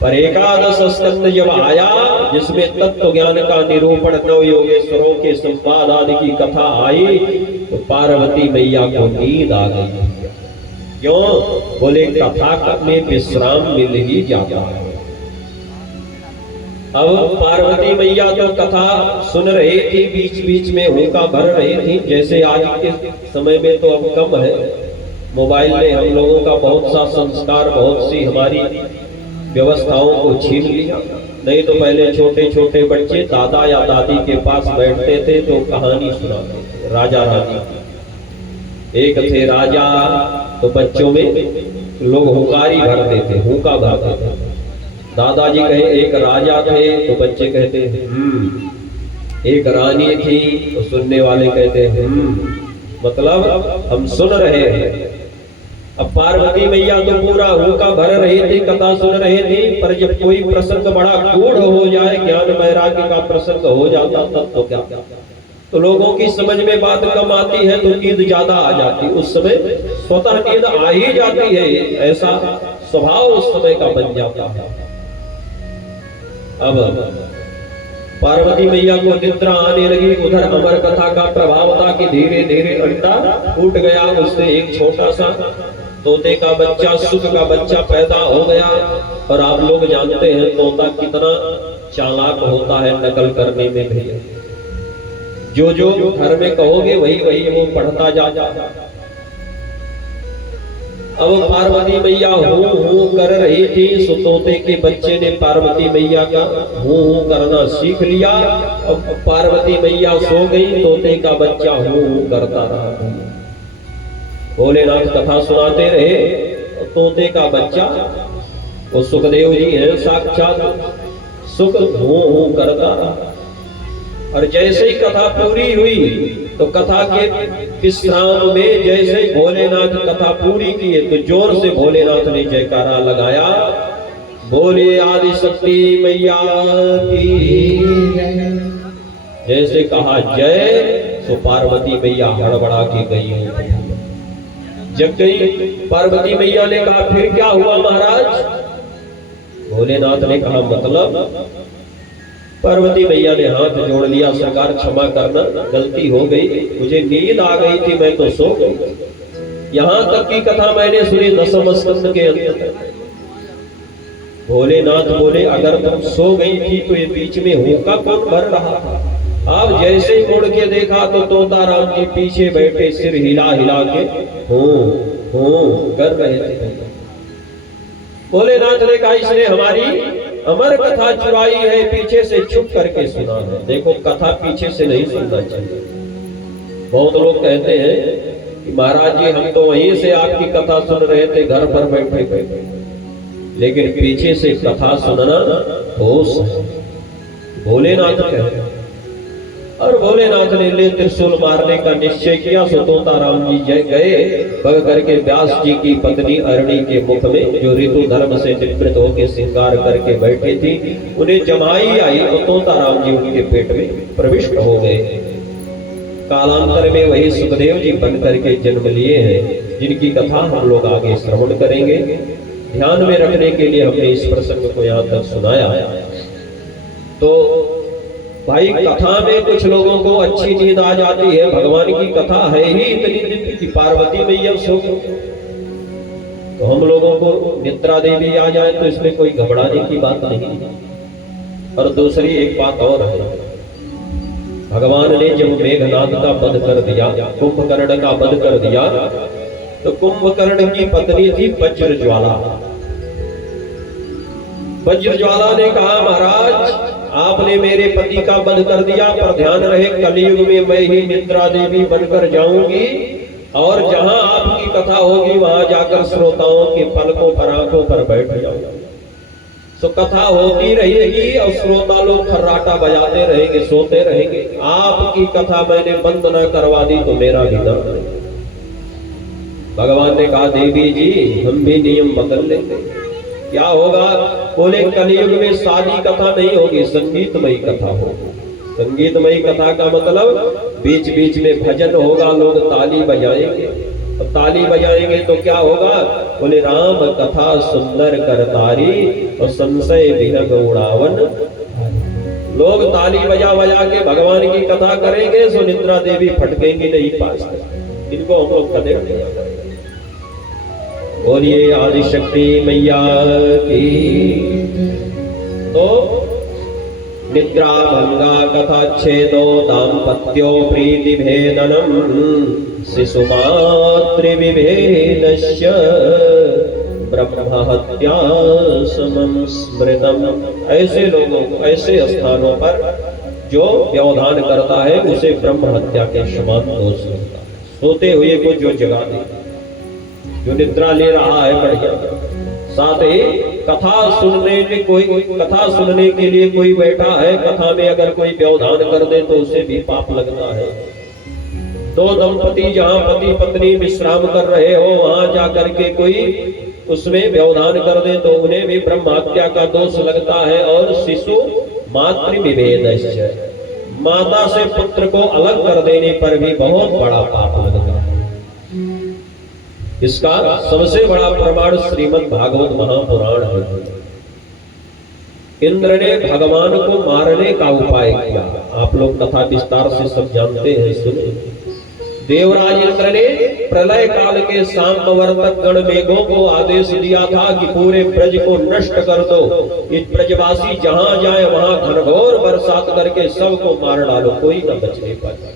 पर एकादश स्कंद जब आया जिसमें तत्व ज्ञान का निरूपण, नव योगेश्वरों के संवाद आदि की कथा आई, तो पार्वती मैया को नींद आ गई। क्यों? बोले कथा में विश्राम मिल ही जाता है। अब पार्वती मैया तो कथा सुन रही थी, बीच बीच में हुक्का भर रही थी। जैसे आज के समय में तो अब कम है, मोबाइल ने हम लोगों का बहुत सा संस्कार, बहुत सी हमारी व्यवस्थाओं को छीन लिया। नहीं तो पहले छोटे छोटे बच्चे दादा या दादी के पास बैठते थे तो कहानी सुनाते थे, राजा रानी की। एक थे राजा, तो बच्चों में लोग हुकारी भरते थे, हुक्का भरते थे। दादाजी कहे एक राजा थे, तो बच्चे कहते एक रानी थी, तो सुनने वाले कहते मतलब हम सुन रहे हैं। अब पार्वती मैया तो पूरा हुक्का भर रही थी, कथा सुन रही थी, पर जब कोई प्रसंग बड़ा गूढ़ हो जाए, ज्ञान वैराग्य का प्रसंग हो जाता, तब तो क्या, तो लोगों की समझ में बात कम आती है तो नींद ज्यादा आ जाती। उस समय स्वतः नींद आ ही जाती है, ऐसा स्वभाव उस समय का बन जाता है। अब पार्वती मैया को निद्रा आने लगी। उधर अमर कथा का प्रभाव था कि धीरे धीरे अंडा फूट गया, उससे एक छोटा सा तोते का बच्चा, सुख का बच्चा पैदा हो गया। और आप लोग जानते हैं तोता कितना चालाक होता है नकल करने में भी। जो जो घर में कहोगे वही वही वो पढ़ता जाता। अब पार्वती मैया हूं कर रही थी, सो तोते के बच्चे ने पार्वती मैया का हूं करना सीख लिया। अब पार्वती मैया सो गई, तोते का बच्चा हूं करता रहा। भोलेनाथ कथा सुनाते रहे, तोते का बच्चा वो सुखदेव जी है साक्षात, सुख हूं करता रहा। और जैसे ही कथा पूरी हुई तो कथा के विश्राम में जैसे भोलेनाथ कथा पूरी किए तो जोर से भोलेनाथ ने जयकारा लगाया, बोले आदि शक्ति मैया की। जैसे कहा जय, तो पार्वती मैया हड़बड़ा के गई। जब गई पार्वती मैया ने कहा फिर क्या हुआ महाराज? भोलेनाथ ने कहा मतलब? पार्वती मैया ने हाथ जोड़ लिया, सरकार क्षमा करना, गलती हो गई, मुझे नींद आ गई थी, मैं तो सो गई। यहां तक की कथा मैंने सुनी दसम स्कंद के अंदर। भोलेनाथ बोले अगर तुम सो गई थी तो ये बीच में हुक्का कौन भर रहा था? आप जैसे ही मुड़ के देखा तो तोता राम जी पीछे बैठे सिर हिला हिला के हो कर रहे थे। भोलेनाथ ने कहा इसने हमारी अमर कथा चुराई है, पीछे से छुप करके सुना है। देखो कथा पीछे से नहीं सुनना चाहिए। बहुत लोग कहते हैं कि महाराज जी हम तो वहीं से आपकी कथा सुन रहे थे घर पर बैठे बैठे, लेकिन पीछे से कथा सुनना होश है, भोलेनाथ कहते हैं। और भोलेनाथ ने ले त्रिशूल मारने का निश्चय किया। सो तोता राम जी गए बग करके व्यास जी की पत्नी अरणी के मुख में, जो ऋतु धर्म से निवृत्त होकर श्रृंगार करके बैठी थी, उन्हें जमाई आई तो तोता राम जी उनके पेट में प्रविष्ट हो गए। कालांतर में वही सुखदेव जी बन करके जन्म लिए हैं, जिनकी कथा हम लोग आगे श्रवण करेंगे। ध्यान में रखने के लिए हमने इस प्रसंग को यहाँ तक सुनाया। तो भाई कथा में कुछ लोगों को अच्छी नींद आ जाती है, भगवान की कथा है ही इतनी दिन की, पार्वती मैया सो गई, तो हम लोगों को निद्रा देवी आ जाए तो इसमें कोई घबराने की बात नहीं। और दूसरी एक बात और है, भगवान ने जब मेघनाद का वध कर दिया, कुंभकर्ण का वध कर दिया, तो कुंभकर्ण की पत्नी थी वज्रज्वाला। वज्रज्वाला ने कहा महाराज आपने मेरे पति का वध कर दिया, पर ध्यान रहे कलयुग में मैं ही निद्रा देवी बनकर जाऊंगी, और जहां आपकी कथा होगी वहां जाकर श्रोताओं के पलकों पर आंखों पर बैठ जाऊंगा। तो कथा होती रहेगी और श्रोता लोग खर्राटा बजाते रहेंगे, सोते रहेंगे। आपकी कथा मैंने बंद न करवा दी तो मेरा भी दर्द नहीं। भगवान ने कहा देवी जी हम भी नियम बदल लेंगे। क्या होगा? बोले कलयुग में शादी कथा नहीं होगी, संगीतमयी कथा होगी। संगीतमयी कथा का मतलब बीच बीच में भजन होगा, लोग ताली बजाएंगे। अब ताली बजाएंगे तो क्या होगा? बोले राम कथा सुंदर करतारी और संशय विहग उड़ावन। लोग ताली बजा बजा के भगवान की कथा करेंगे, सो निद्रा देवी फटकेंगी नहीं पास। इनको हम लोग कदर नहीं करेंगे। बोलिए आदिशक्ति मैया की। तो निद्रा भंगा कथा छेदो दाम्पत्यो प्रीति भेदनम शिशुमातृ विभेदस्य ब्रह्म हत्या समं स्मृतम। ऐसे लोगों को, ऐसे स्थानों पर जो व्यवधान करता है उसे ब्रह्म हत्या के समान दोष लगता है। सोते हुए को जो जगा दे, जो निद्रा ले रहा है बढ़िया, साथ ही कथा सुनने के लिए कोई बैठा है, कथा में अगर कोई व्यवधान कर दे तो उसे भी पाप लगता है। दो दंपति जहां पति पत्नी विश्राम कर रहे हो, वहां जाकर के कोई उसमें व्यवधान कर दे तो उन्हें भी ब्रह्म हत्या का दोष लगता है। और शिशु मातृ विभेदस्य, माता से पुत्र को अलग कर देने पर भी बहुत बड़ा पाप लगता है। इसका सबसे बड़ा प्रमाण श्रीमद् भागवत महापुराण है। इंद्र ने भगवान को मारने का उपाय किया। आप लोग कथा विस्तार से सब जानते हैं, सुनिए। देवराज इंद्र ने प्रलय काल के सामवर्तक गण मेघों को आदेश दिया था कि पूरे ब्रज को नष्ट कर दो। इस ब्रजवासी जहां जाए वहां घनघोर बरसात करके सबको मार डालो, कोई न बचने पाए।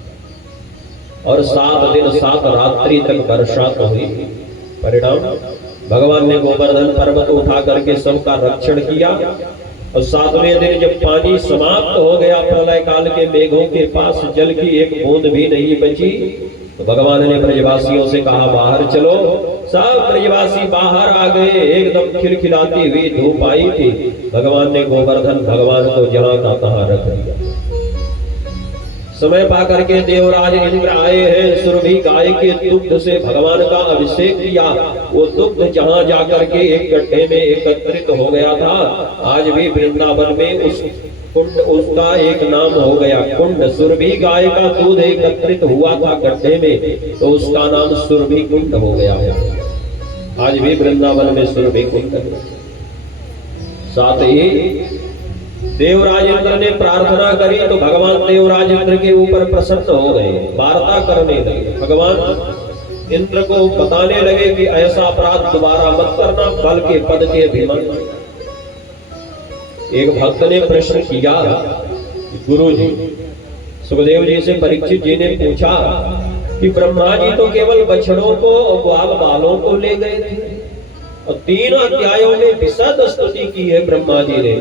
और 7 दिन 7 रात्रि तक बरसात हुई। परिणाम भगवान ने गोवर्धन पर्वत उठा करके सबका रक्षण किया। और 7वें दिन जब पानी समाप्त हो गया, प्रलय काल के मेघों के पास जल की एक बूंद भी नहीं बची, तो भगवान ने ब्रजवासियों से कहा बाहर चलो। सब ब्रजवासी बाहर आ गए। एकदम खिलखिलाती हुई धूप आई थी। भगवान ने गोवर्धन भगवान को जहां का तहां रख दिया। समय पाकर के देवराज इंद्र आए हैं। सुरभि गाय के दुग्ध से भगवान का अभिषेक किया। वो दुग्ध जहां जाकर के एक गड्ढे में एकत्रित हो गया था, आज भी वृंदावन में उस कुंड, उसका एक नाम हो गया कुंड। सुरभि गाय का दूध एकत्रित हुआ था गड्ढे में, तो उसका नाम सुरभि कुंड हो गया। आज भी वृंदावन में सुरभि कुंड। साथ ही देवराज इंद्र ने प्रार्थना करी तो भगवान देवराज इंद्र के ऊपर प्रसन्न हो गए, वार्ता करने लगे। भगवान इंद्र को बताने लगे कि ऐसा अपराध दोबारा मत करना, बल के पद के अभिमान। एक भक्त ने प्रश्न किया, गुरु जी, सुखदेव जी से परीक्षित जी ने पूछा कि ब्रह्मा जी तो केवल बछड़ों को और ग्वाल बालों को ले गए थे और 3 अध्यायों में विशद स्तुति की है ब्रह्मा जी ने,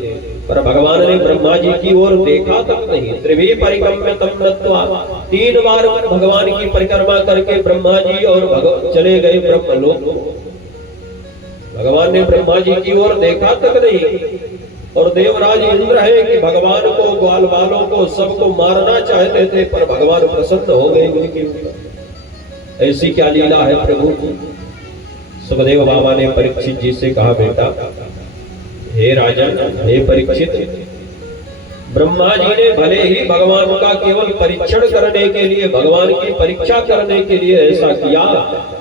पर भगवान ने ब्रह्मा जी की ओर देखा तक नहीं। त्रिभी परिक्रम्यतम नत्वा, 3 बार भगवान की परिक्रमा करके ब्रह्मा जी और चले गए ब्रह्मलोक। भगवान ने ब्रह्मा जी की ओर देखा तक नहीं। और देवराज इंद्र है कि भगवान को, ग्वाल बालों को, सबको मारना चाहते थे, पर भगवान प्रसन्न हो गए उनके ऊपर। ऐसी क्या लीला है प्रभु की। सुखदेव बाबा ने परीक्षित जी से कहा, बेटा, हे राजन, हे परीक्षित, ब्रह्मा जी ने भले ही भगवान का केवल परीक्षण करने के लिए, भगवान की परीक्षा करने के लिए ऐसा किया,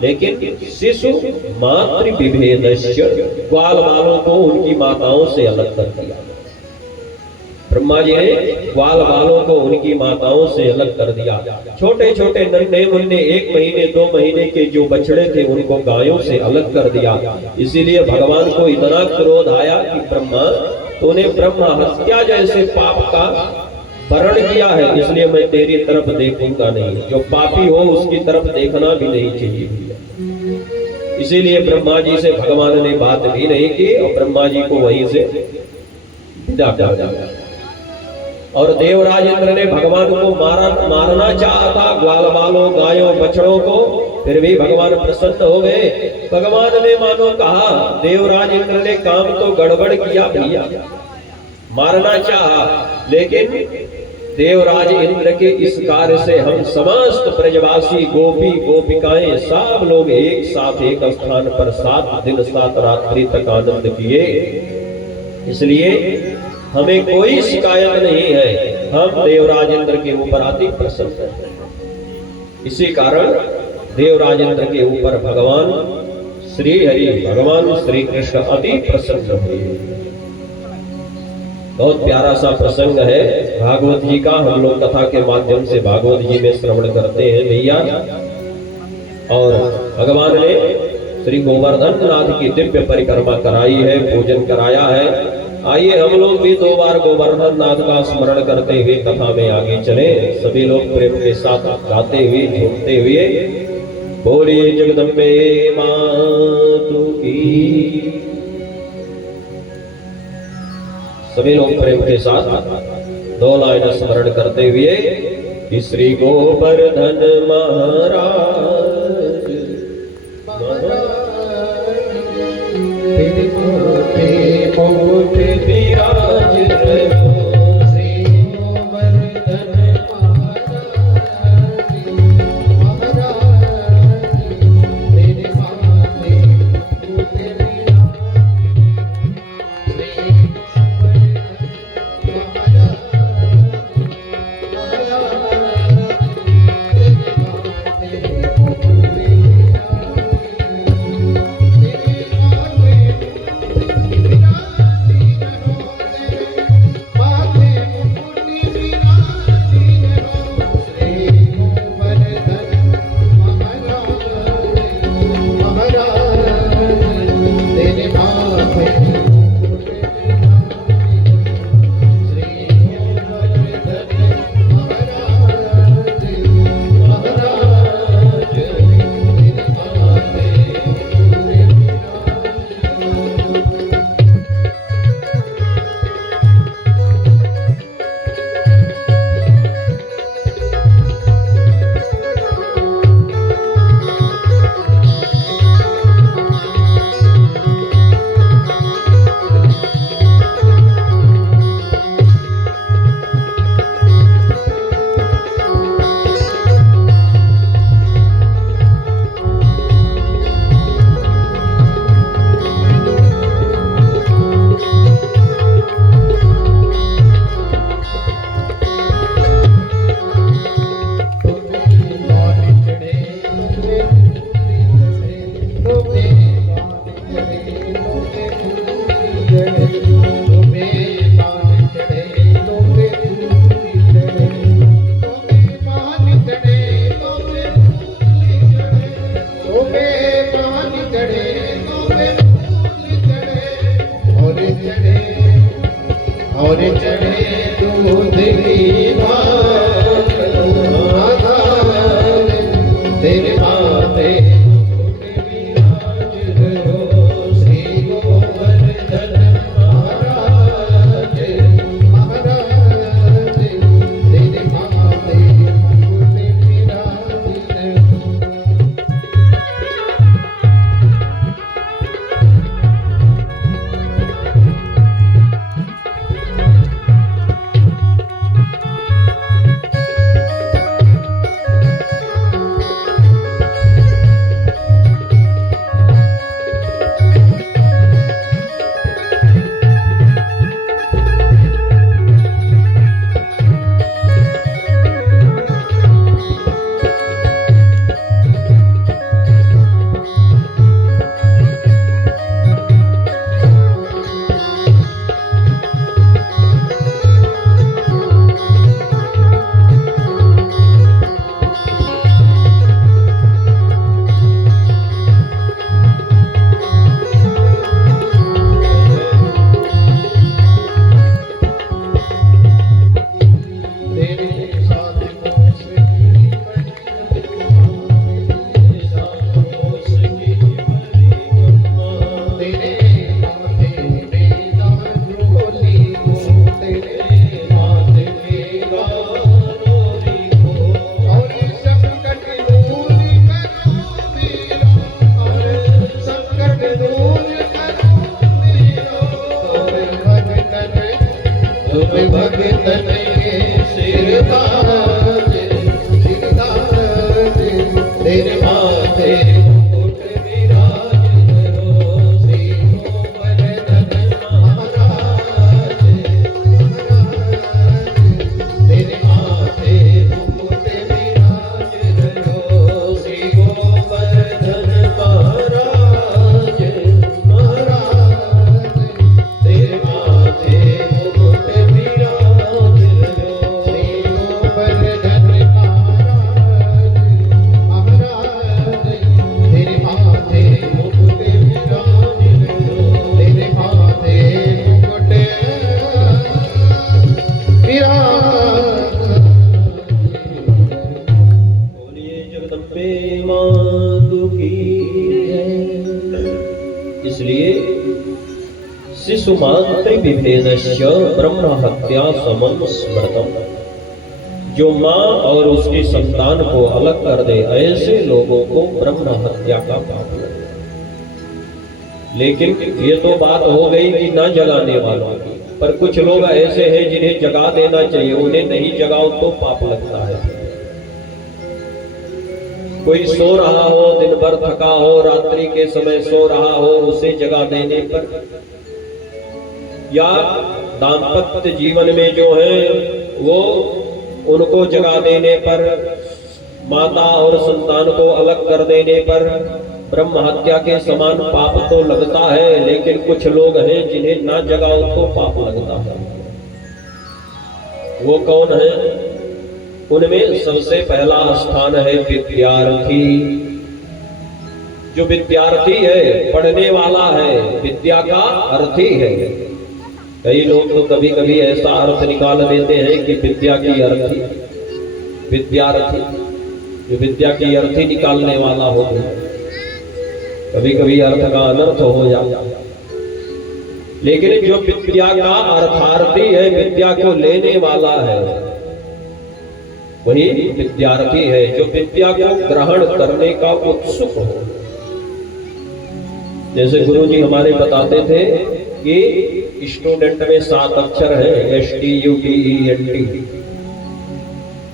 लेकिन शिशु मातृ विभेदस्य, ग्वाल बालों को उनकी माताओं से अलग कर दिया। ब्रह्मा जी ने ग्वाल बालों को उनकी माताओं से अलग कर दिया। छोटे छोटे नन्हे मुन्ने 1 महीने 2 महीने के जो बछड़े थे उनको गायों से अलग कर दिया। इसीलिए भगवान को इतना क्रोध आया कि ब्रह्मा, तूने ब्रह्म हत्या जैसे पाप का वर्ण किया है, इसलिए मैं तेरी तरफ देखूंगा नहीं। जो पापी हो उसकी तरफ देखना भी नहीं चाहिए। इसीलिए ब्रह्मा जी से भगवान ने बात भी नहीं की और ब्रह्मा जी को वहीं से विदा कर दिया। और देवराज इंद्र ने भगवान को मारना चाहा था, ग्वाल बालों, गायों, बछड़ों को, फिर भी भगवान प्रसन्न हो गए। भगवान ने मानो कहा, देवराज इंद्र ने काम तो गड़बड़ किया भैया, मारना चाहा, लेकिन देवराज इंद्र के इस कार्य से हम समस्त ब्रजवासी, गोपी गोपिकाएं, सब लोग एक साथ एक स्थान पर 7 दिन 7 रात्रि तक आनंद किए। इसलिए हमें कोई शिकायत नहीं है। हम देवराज इंद्र के ऊपर अति प्रसन्न हैं। इसी कारण देवराज इंद्र के ऊपर भगवान श्री हरि भगवान श्री कृष्ण अति प्रसन्न हुए। बहुत प्यारा सा प्रसंग है भागवत जी का। हम लोग कथा के माध्यम से भागवत जी में श्रवण करते हैं भैया। और भगवान ने श्री गोवर्धन नाथ की दिव्य परिक्रमा कराई है, पूजन कराया है। आइए हम लोग भी 2 बार गोवर्धन नाथ का स्मरण करते हुए कथा में आगे चले। सभी लोग प्रेम के साथ गाते हुए झूमते हुए बोलिए जगदम्बे मातु की। सभी लोग प्रेम के साथ 2 लाइन स्मरण करते हुए श्री गोवर्धन महाराज तेरे माथे मोट विराज रहो, श्री गोवर्धन महाराज तेरे माथे मोट विराज, श्री चाहिए, शिशु मातृ विभेदस्य ब्रह्म हत्या समम स्मृतम। जो माँ और उसकी संतान को अलग कर दे, ऐसे लोगों को ब्रह्म हत्या का पाप लगे। लेकिन ये तो बात हो गई कि न जगाने वालों की, पर कुछ लोग ऐसे हैं जिन्हें जगा देना चाहिए, उन्हें नहीं जगाओ तो पाप लगता है। कोई सो रहा हो, दिन भर थका हो, रात्रि के समय सो रहा हो, उसे जगा देने पर, या दाम्पत्य जीवन में जो है वो उनको जगा देने पर, माता और संतान को अलग कर देने पर ब्रह्म हत्या के समान पाप तो लगता है। लेकिन कुछ लोग हैं जिन्हें ना जगाओ तो पाप लगता है। वो कौन है? उनमें सबसे पहला स्थान है विद्यार्थी। जो विद्यार्थी है, पढ़ने वाला है, विद्या का अर्थी है। कई लोग तो कभी कभी ऐसा अर्थ निकाल देते हैं कि विद्या की अर्थी, विद्यार्थी, जो विद्या की अर्थी निकालने वाला हो गया। कभी कभी अर्थ का अनर्थ हो जाता है। लेकिन जो विद्या का अर्थार्थी है, विद्या को लेने वाला है, वही विद्यार्थी है। जो विद्या को ग्रहण करने का उत्सुक हो। जैसे गुरु जी हमारे बताते थे कि स्टूडेंट में 7 अक्षर है, STUDENT,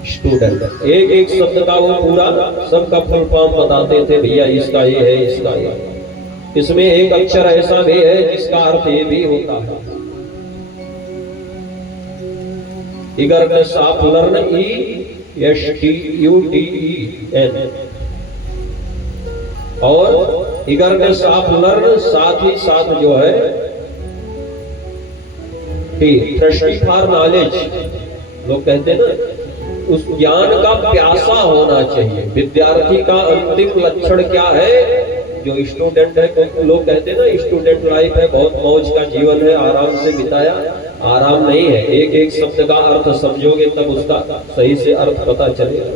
स्टूडेंट। एक एक शब्द का वो पूरा सबका फुल फॉर्म बताते थे, भैया इसका ये है, इसका ये। इसमें एक अक्षर ऐसा भी है जिसका अर्थ ये भी होता है। इगर में साफ लर्न ESTUDEN, और इगर में साफ लर्न साथ ही साथ जो है थ्रस्टी फॉर नॉलेज, लोग कहते हैं ना, उस ज्ञान का प्यासा होना चाहिए। विद्यार्थी का अंतिम लक्षण क्या है? जो स्टूडेंट है, लोग कहते हैं ना स्टूडेंट लाइफ है, बहुत मौज का जीवन है, आराम से बिताया। आराम नहीं है। एक एक शब्द का अर्थ समझोगे तब उसका सही से अर्थ पता चलेगा।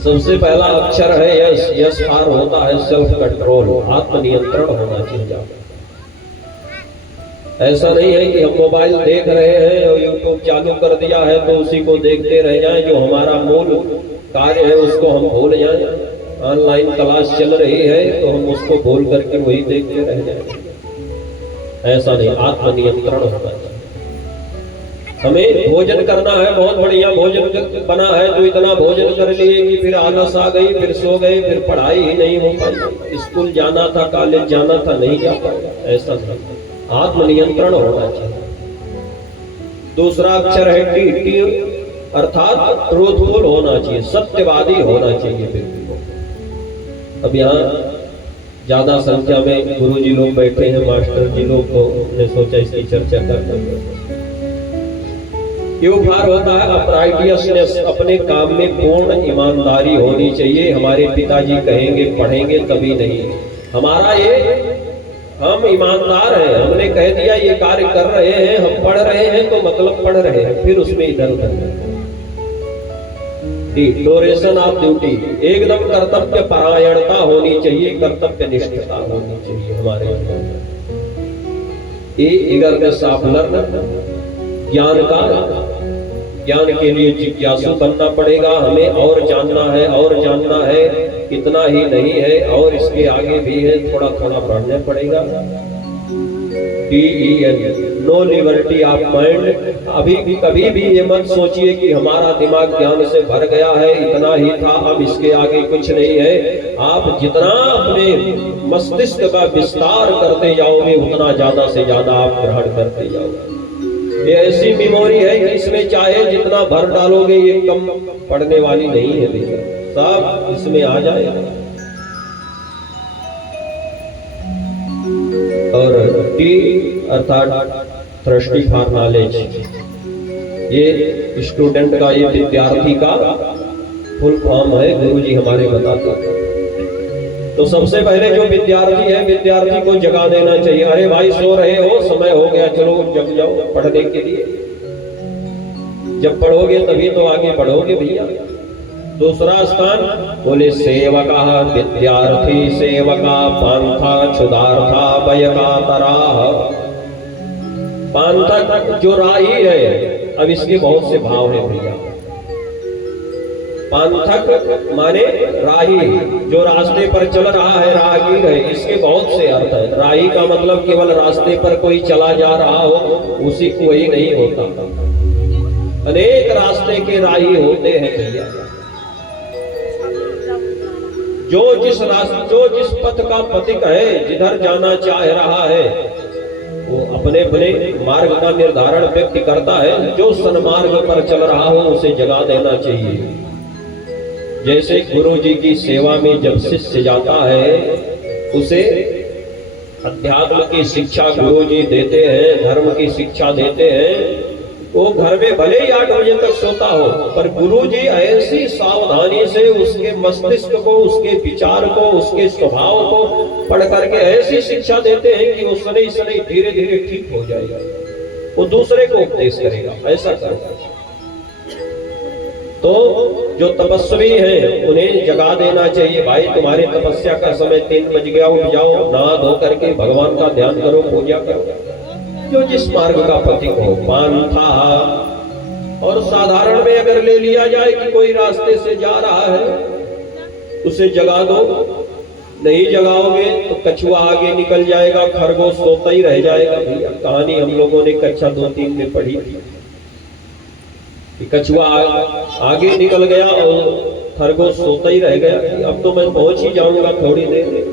सबसे पहला अक्षर है यस। यस आर होता है सेल्फ कंट्रोल, आत्मनियंत्रण होना चाहिए। ऐसा नहीं है कि हम मोबाइल देख रहे हैं और यूट्यूब चालू कर दिया है तो उसी को देखते रह जाएं। जो हमारा मूल कार्य है उसको हम भूल जाएं। ऑनलाइन क्लास चल रही है तो हम उसको भूल करके वही देखते रह जाएं। ऐसा नहीं, आत्मनियंत्रण होना चाहिए। हमें भोजन करना है, बहुत बढ़िया भोजन बना है तो इतना भोजन कर लिए कि फिर आलस आ गई, फिर सो गए, फिर पढ़ाई ही नहीं हो पाई। स्कूल जाना था, कॉलेज जाना था, नहीं जा पाया। ऐसा नहीं, आत्मनियंत्रण होना चाहिए। दूसरा अक्षर है टी, अर्थात ट्रूथफुल होना चाहिए, सत्यवादी होना चाहिए बिल्कुल। अब यहाँ ज्यादा संख्या में गुरुजी लोग बैठे हैं, मास्टर जी लोग, तो हमने सोचा इसकी चर्चा करते हैं। क्यों भार होता है? अपराइटियसनेस, अपने काम में पूर्ण ईमानदारी होनी चाहिए। हमारे पिताजी कहेंगे पढ़ेंगे तभी नहीं, हमारा ये, हम ईमानदार हैं, हमने कह दिया ये कार्य कर रहे हैं, हम पढ़ रहे हैं तो मतलब पढ़ रहे हैं, फिर उसमें इधर उधर। डिक्लेरेशन ऑफ ड्यूटी, एकदम कर्तव्य परायणता होनी चाहिए, कर्तव्य निष्ठता होनी चाहिए हमारे अंदर। ज्ञान के लिए जिज्ञासु बनना पड़ेगा हमें, और जानना है, और जानना है, इतना ही नहीं है और इसके आगे भी है, थोड़ा थोड़ा बढ़ना पड़ेगा। DEN, no liberty of mind. अभी भी कभी भी ये मत सोचिए कि हमारा दिमाग ज्ञान से भर गया है, इतना ही था, अब इसके आगे कुछ नहीं है। आप जितना अपने मस्तिष्क का विस्तार करते जाओगे उतना ज्यादा से ज्यादा आप ग्रहण करते जाओगे। ये ऐसी मेमोरी है कि इसमें चाहे जितना भर डालोगे ये कम पड़ने वाली नहीं है भैया, सब इसमें आ जाएगा। और टी अर्थात थ्रस्टी फॉर नॉलेज, ये स्टूडेंट का, ये विद्यार्थी का फुल फॉर्म है, गुरुजी हमारे बताते हैं। तो सबसे पहले जो विद्यार्थी है, विद्यार्थी को जगा देना चाहिए। अरे भाई सो रहे हो, समय हो गया, चलो जग जाओ पढ़ने के लिए। जब पढ़ोगे तभी तो आगे बढ़ोगे भैया। दूसरा स्थान बोले सेवका विद्यार्थी सेवका पांथा क्षुधार्था भयका तराह। पांथक जो राही है, अब इसके बहुत से भाव हैं भैया। पांथक माने राही, जो रास्ते पर चल रहा है, राहगीर है, इसके बहुत से अर्थ है। राही का मतलब केवल रास्ते पर कोई चला जा रहा हो उसी को ही नहीं होता, अनेक रास्ते के राही होते हैं भैया। जो जिस पथ का पथिक है, जिधर जाना चाह रहा है, वो अपने अपने मार्ग का निर्धारण व्यक्ति करता है। जो सन्मार्ग पर चल रहा हो उसे जगा देना चाहिए। जैसे गुरु जी की सेवा में जब शिष्य जाता है, उसे अध्यात्म की शिक्षा गुरु जी देते हैं, धर्म की शिक्षा देते हैं। वो घर में भले ही 8 बजे तक सोता हो, पर गुरु जी ऐसी सावधानी से उसके मस्तिष्क को, उसके विचार को, उसके स्वभाव को पढ़ करके ऐसी शिक्षा देते हैं कि वो शनै शनै धीरे धीरे ठीक हो जाएगा। वो दूसरे को उपदेश करेगा, ऐसा करेगा। तो जो तपस्वी हैं उन्हें जगा देना चाहिए। भाई तुम्हारी तपस्या का समय 3 बज गया, उठ जाओ, नहा धो करके भगवान का ध्यान करो, पूजा करो। जो जिस मार्ग का पथिक हो, पांथा। और साधारण में अगर ले लिया जाए कि कोई रास्ते से जा रहा है, उसे जगा दो। नहीं जगाओगे तो कछुआ आगे निकल जाएगा, खरगोश सोता ही रह जाएगा। भैया कहानी हम लोगों ने कक्षा 2-3 में पढ़ी थी कि कछुआ आगे निकल गया और खरगोश सोता ही रह गया। अब तो मैं पहुंच ही जाऊंगा थोड़ी देर में।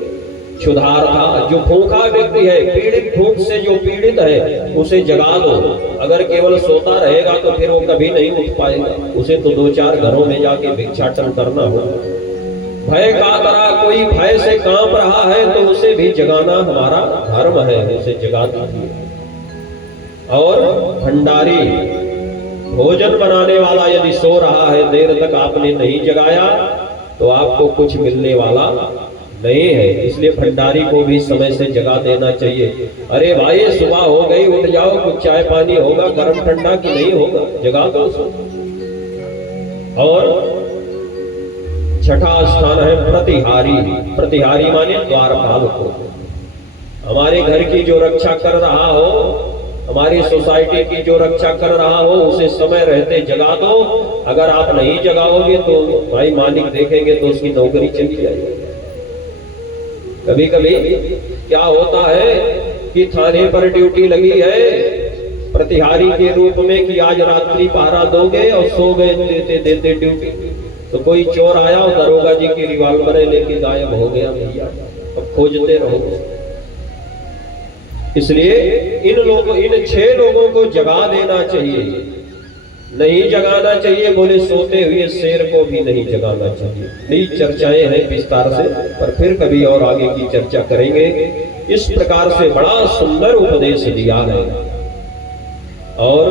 क्षुधार था, जो भूखा व्यक्ति है, पीड़ित, भूख से जो पीड़ित है, उसे जगा दो। अगर केवल सोता रहेगा तो फिर वो कभी नहीं उठ पाएगा, उसे तो 2-4 घरों में जाके भिक्षाटन करना होगा। भय का तरा, कोई भय से कांप रहा है तो उसे भी जगाना हमारा धर्म है, उसे जगा दीजिए। और भंडारी, भोजन बनाने वाला यदि सो रहा है, देर तक आपने नहीं जगाया तो आपको कुछ मिलने वाला नहीं है। इसलिए भंडारी को भी समय से जगा देना चाहिए। अरे भाई सुबह हो गई, उठ जाओ, कुछ चाय पानी होगा, गर्म ठंडा कि नहीं होगा, जगा दो। और छठा स्थान है प्रतिहारी। प्रतिहारी माने द्वारपाल को। हमारे घर की जो रक्षा कर रहा हो, हमारी सोसाइटी की जो रक्षा कर रहा हो, उसे समय रहते जगा दो। अगर आप नहीं जगाओगे तो भाई मालिक देखेंगे तो उसकी नौकरी चली जाएगी। कभी कभी क्या होता है कि थाने पर ड्यूटी लगी है प्रतिहारी के रूप में कि आज रात्रि पहरा दोगे, और सो गए देते देते ड्यूटी। तो कोई चोर आया और दरोगा जी की रिवॉल्वर लेके गायब हो गया। भैया अब खोजते रहो। इसलिए इन 6 लोगों को जगा देना चाहिए। नहीं जगाना चाहिए, बोले सोते हुए शेर को भी नहीं जगाना चाहिए। कई चर्चाएं हैं विस्तार से, पर फिर कभी और आगे की चर्चा करेंगे। इस प्रकार से बड़ा सुंदर उपदेश दिया है। और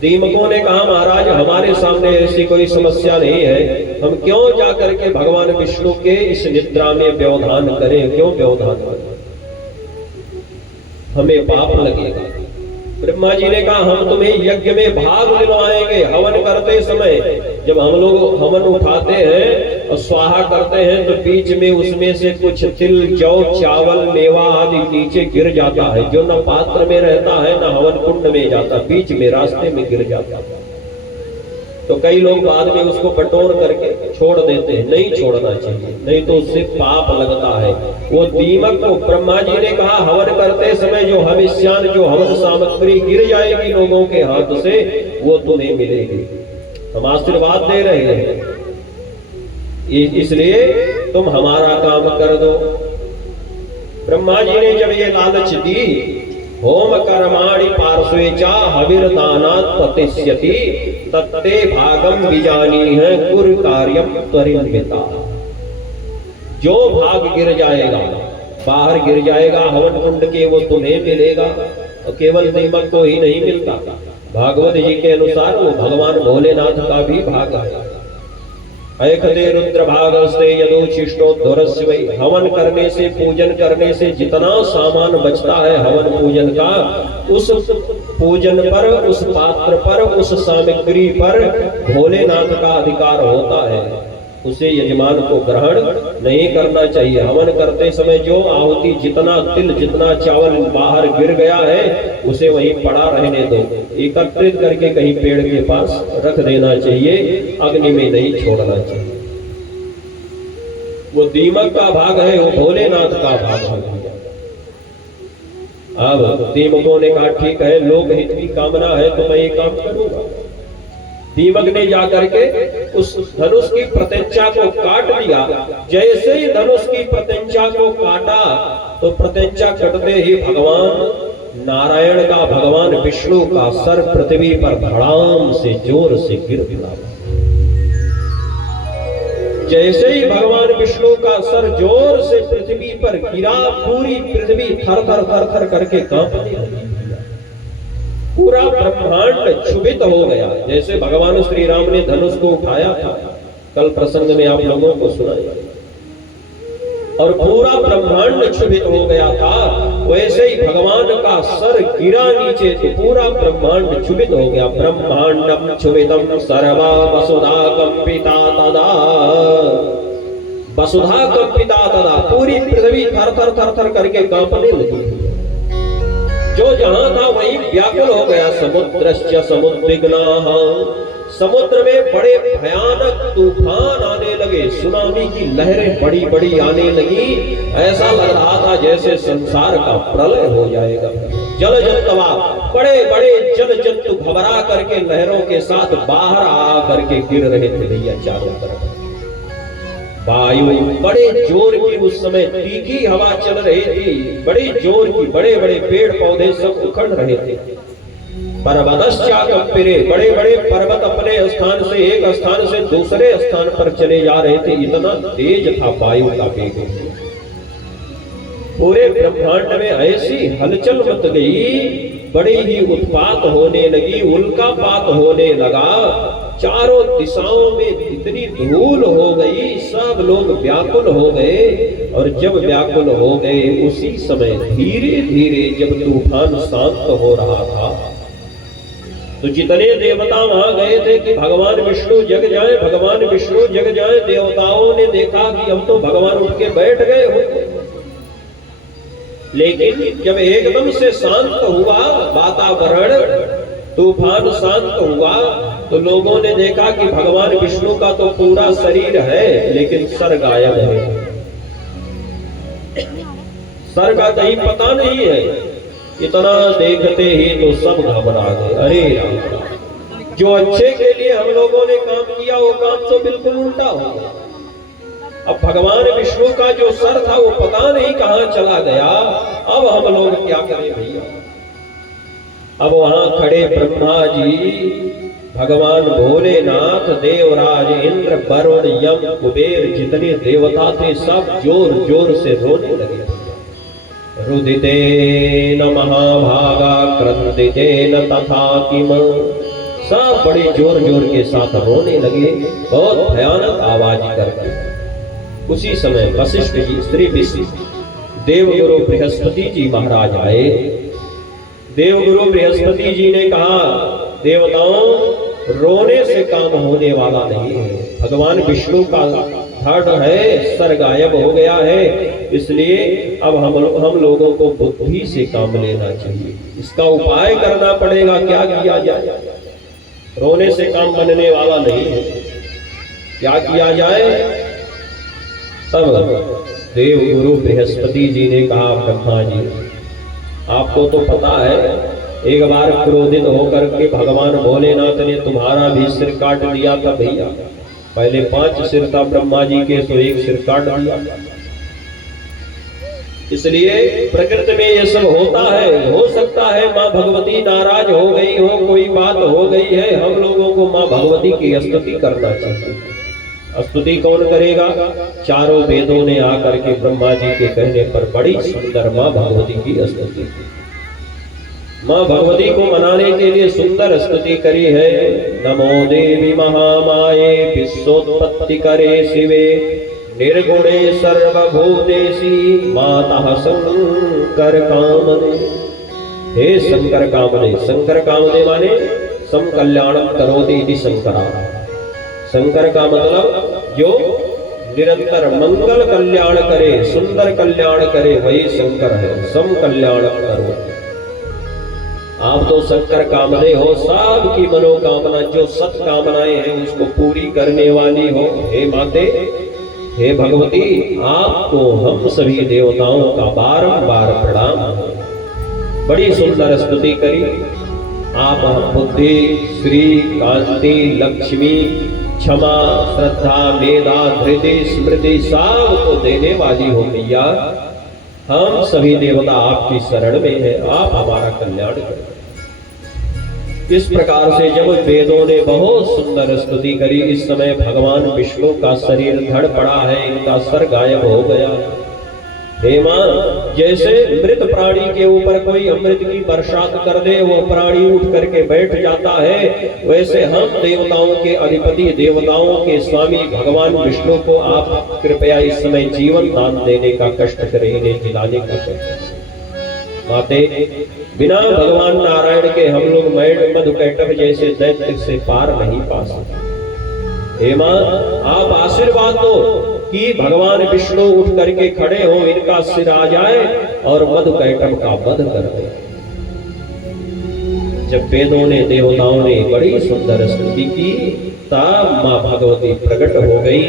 दीमकों ने कहा महाराज हमारे सामने ऐसी कोई समस्या नहीं है, हम क्यों जाकर के भगवान विष्णु के इस निद्रा में व्यवधान करें, क्यों व्यवधान करें, हमें पाप लगेगा। ब्रह्मा जी ने कहा हम तुम्हें यज्ञ में भाग दिलवाएंगे। हवन करते समय जब हम लोग हवन उठाते हैं और स्वाहा करते हैं तो बीच में उसमें से कुछ तिल, जौ, चावल, मेवा आदि नीचे गिर जाता है, जो न पात्र में रहता है न हवन कुंड में जाता, बीच में रास्ते में गिर जाता है। तो कई लोग बाद में उसको बटोर करके छोड़ देते हैं। नहीं छोड़ना चाहिए, नहीं तो उससे पाप लगता है। वो दीमक को ब्रह्मा जी ने कहा हवन करते समय जो हविष्यान, जो हवन सामग्री गिर जाएगी लोगों के हाथ से, वो तुम्हें मिलेगी। हम आशीर्वाद दे रहे हैं, इसलिए तुम हमारा काम कर दो। ब्रह्मा जी ने जब ये लालच दी, होम कर्माणि पार्श्वे चा हविर्दानात् प्रतिष्यति तत्ते भागम विजानीह कुरु कार्यम त्वरिन्विता। जो भाग गिर जाएगा, बाहर गिर जाएगा हवन कुंड के, वो तुम्हें मिलेगा। और केवल दीमक को ही नहीं मिलता, भागवत जी के अनुसार वो भगवान भोलेनाथ का भी भाग है। अयखते रुद्र भागस्ते यदोचिष्टो ध्वरस्य वै। हवन करने से, पूजन करने से जितना सामान बचता है हवन पूजन का, उस पूजन पर, उस पात्र पर, उस सामग्री पर भोलेनाथ का अधिकार होता है। उसे यजमान को ग्रहण नहीं करना चाहिए। हवन करते समय जो आहुति, जितना तिल, जितना चावल बाहर गिर गया है उसे वहीं पड़ा रहने दो, एकत्रित करके कहीं पेड़ के पास रख देना चाहिए, अग्नि में नहीं छोड़ना चाहिए। वो दीमक का भाग है, वो भोलेनाथ का भाग है। अब दीमकों ने कहा ठीक है, लोक हित की कामना है तो मैं ये काम करूंगा। दीमक ने जाकर के उस धनुष की प्रत्यंचा को काट दिया। जैसे ही धनुष की प्रत्यंचा को काटा तो प्रत्यंचा कटते ही भगवान नारायण का, भगवान विष्णु का सर पृथ्वी पर धड़ाम से जोर से गिर गिरा। जैसे ही भगवान विष्णु का सर जोर से पृथ्वी पर गिरा, पूरी पृथ्वी थर थर थर थर करके कांपने लगी। पूरा ब्रह्मांड क्षुभित हो गया। जैसे भगवान श्री राम ने धनुष को उठाया था, कल प्रसंग में आप लोगों को सुनाया, और पूरा ब्रह्मांड क्षुभित हो गया था, वैसे ही भगवान का सर गिरा नीचे तो पूरा ब्रह्मांड क्षुभित हो गया। ब्रह्मांडम क्षुभितम सर्वा वसुधा कंपिता तदा, वसुधा कंपिता तदा, पूरी पृथ्वी थर थर थर थर करके कांपने लगी। जो जहां था वहीं व्याकुल हो गया। समुद्रश्च समुद्विग्नाः, समुद्र में बड़े भयानक तूफान आने लगे, सुनामी की लहरें बड़ी बड़ी आने लगी। ऐसा लग रहा था जैसे संसार का प्रलय हो जाएगा। जल जंतुवा, बड़े बड़े जल जंतु घबरा करके लहरों के साथ बाहर आ करके गिर रहे थे भैया चारों तरफ। वायु बड़े जोर की, उस समय तीखी हवा चल रही थी, बड़ी जोर की, बड़े बड़े पेड़ पौधे सब उखड़ रहे थे। पर्वतश्चाकंपिरे, बड़े बड़े पर्वत अपने स्थान से एक स्थान से दूसरे स्थान पर चले जा रहे थे, इतना तेज था वायु का वेग। पूरे ब्रह्मांड में ऐसी हलचल मच गई, बड़ी ही उत्पात होने लगी, उल्कापात होने लगा। चारों दिशाओं में इतनी धूल हो गई, सब लोग व्याकुल हो गए। और जब व्याकुल हो गए उसी समय धीरे धीरे जब तूफान शांत हो रहा था तो जितने देवता वहां गए थे कि भगवान विष्णु जग जाए, भगवान विष्णु जग जाए, देवताओं ने देखा कि हम तो भगवान उठ के बैठ गए होते। लेकिन जब एकदम से शांत हुआ वातावरण, तूफान शांत हुआ, तो लोगों ने देखा कि भगवान विष्णु का तो पूरा शरीर है लेकिन सर गायब है। सर का कहीं पता नहीं है। इतना देखते ही तो सब घबरा गए। अरे राम, जो अच्छे के लिए हम लोगों ने काम किया वो काम तो बिल्कुल उल्टा हो गया। अब भगवान विष्णु का जो सर था वो पता नहीं कहां चला गया। अब हम लोग क्या करें भैया। अब वहां खड़े ब्रह्मा जी, भगवान भोलेनाथ, देवराज इंद्र, वरुण, यम, कुबेर, जितने देवता थे सब जोर जोर से रोने लगे। रुदितेन महाभागा क्रंदितेन तथा किम, सब बड़े जोर जोर के साथ रोने लगे, बहुत भयानक आवाज करके। उसी समय वशिष्ठ जी, श्री विष्णु देवगुरु बृहस्पति जी महाराज आए। देवगुरु बृहस्पति जी ने कहा, देवताओं, रोने से काम होने वाला नहीं है। भगवान विष्णु का धड़ है, सर गायब हो गया है, इसलिए अब हम लोगों को बुद्धि से काम लेना चाहिए। इसका उपाय करना पड़ेगा। क्या किया जाए? रोने से काम बनने वाला नहीं है। क्या किया जाए? तब देवगुरु बृहस्पति जी ने कहा, ब्रह्मा जी, आपको तो पता है एक बार क्रोधित होकर के भगवान भोलेनाथ ने तुम्हारा भी सिर काट दिया था भैया। पहले 5 सिर था ब्रह्मा जी के, तो 1 सिर काट दिया। इसलिए प्रकृति में ये सब होता है। हो सकता है माँ भगवती नाराज हो गई हो, कोई बात हो गई है। हम लोगों को माँ भगवती की स्तुति करना चाहिए। स्तुति कौन करेगा? चारों वेदों ने आकर के ब्रह्मा जी के कहने पर बड़ी सुंदर माँ भगवती की स्तुति की। माँ भगवती को मनाने के लिए सुंदर स्तुति करी है। नमो देवी महामाये विश्वोत्पत्ति करे शिवे निर्गुणे सर्वभूतेशी माता शंकर कामने। हे शंकर कामने, शंकर कामने माने सम कल्याणम करोति इति शंकरा। शंकर का मतलब जो निरंतर मंगल कल्याण करे, सुंदर कल्याण करे, वही शंकर है। सम कल्याण करोति। आप तो शंकर कामने हो, सबकी मनोकामना जो सत कामनाएं हैं उसको पूरी करने वाली हो। हे माते, हे भगवती, आपको हम सभी देवताओं का बारंबार प्रणाम। बड़ी सुंदर स्तुति करी। आप बुद्धि, श्री, कांति, लक्ष्मी, क्षमा, श्रद्धा, मेधा, धृति, स्मृति सब को देने वाली हो मैया। हम सभी देवता आपकी शरण में है, आप हमारा कल्याण करें। इस प्रकार से जब वेदों ने बहुत सुंदर स्तुति करी, इस समय भगवान विष्णु का शरीर धड़ पड़ा है, इनका सर गायब हो गया। हे मां, जैसे मृत प्राणी के ऊपर कोई अमृत की बरसात कर दे, वो प्राणी उठ करके बैठ जाता है, वैसे हम देवताओं के अधिपति, देवताओं के स्वामी भगवान विष्णु को आप कृपया इस समय जीवन दान देने का कष्ट करें, इन्हें जिलाने का कष्ट। माते, बिना भगवान नारायण के हम लोग मधुकैटभ जैसे दैत्य से पार नहीं पा सकते। हे मां, आप आशीर्वाद दो कि भगवान विष्णु उठ करके खड़े हो, इनका सिर आ जाए और मधुकैटभ का वध कर दे। जब वेदों ने, देवताओं ने बड़ी सुंदर स्तुति की, तब मां भगवती प्रकट हो गई।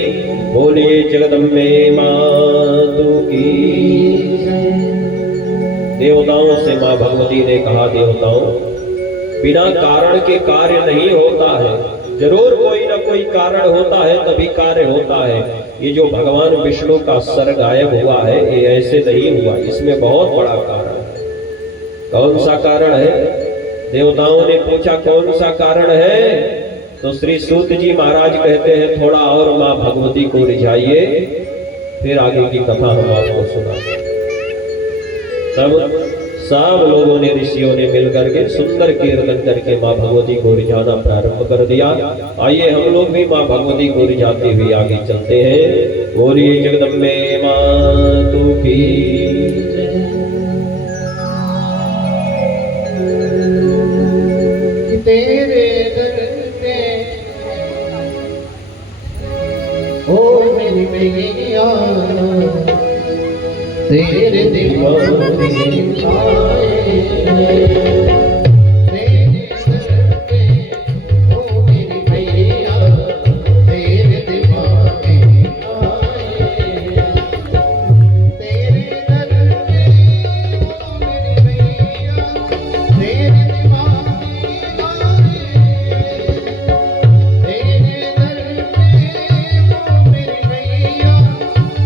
बोलिए जगदम्बे मातु की। देवताओं से मां भगवती ने कहा, देवताओं, बिना कारण के कार्य नहीं होता है, जरूर कोई ना कोई कारण होता है तभी कार्य होता है। ये जो भगवान विष्णु का सर गायब हुआ है, ये ऐसे नहीं हुआ, इसमें बहुत बड़ा कारण है। कौन सा कारण है? देवताओं ने पूछा कौन सा कारण है? तो श्री सूत जी महाराज कहते हैं, थोड़ा और मां भगवती को रिझाइए, फिर आगे की कथा हम आपको सुनाएंगे। तब सब लोगों ने, ऋषियों ने मिलकर के सुंदर कीर्तन करके मां भगवती को रिझाना प्रारंभ कर दिया। आइए हम लोग भी मां भगवती को रिझाते हुए आगे चलते हैं। बोलिए जगदम्बे मातु की। तेरे दर पे ओ मेरी मैया, तेरे दीवाने आए, तेरे दर पे ओ मेरी मैया, तेरे दीवाने आए, तेरे दर पे ओ मेरी मैया, तेरे दीवाने आए, तेरे दर पे ओ मेरी मैया,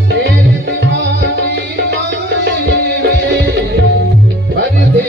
तेरे दीवाने आए, पर दे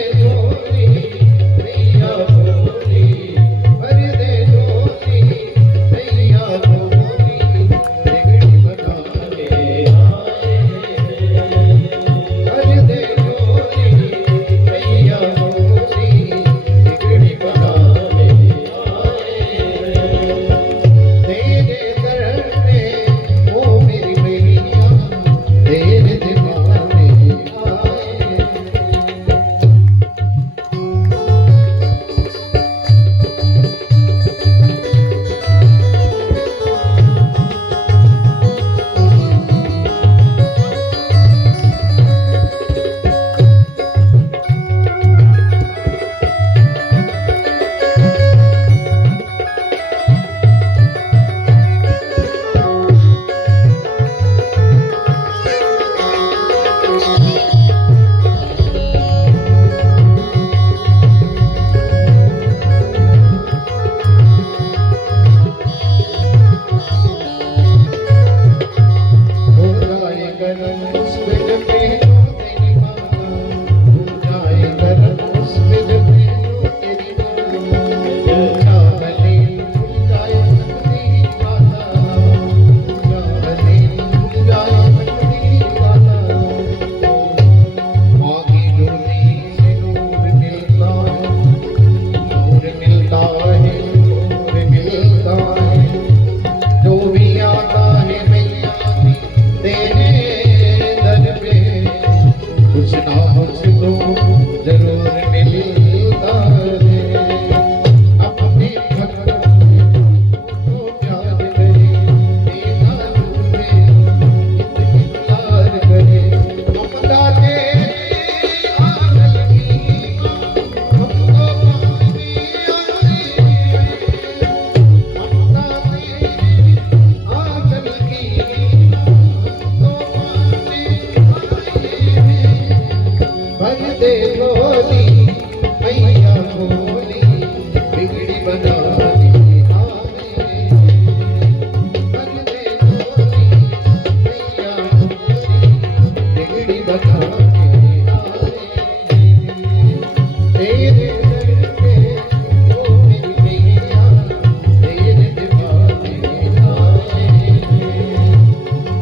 दे भोली मैया भोली बिगड़ी बना दी आए। भर दे भोली मैया भोली बिगड़ी बना दी आए। तेरे दर पे ओ मेरी मैया तेरे दीवाने आए।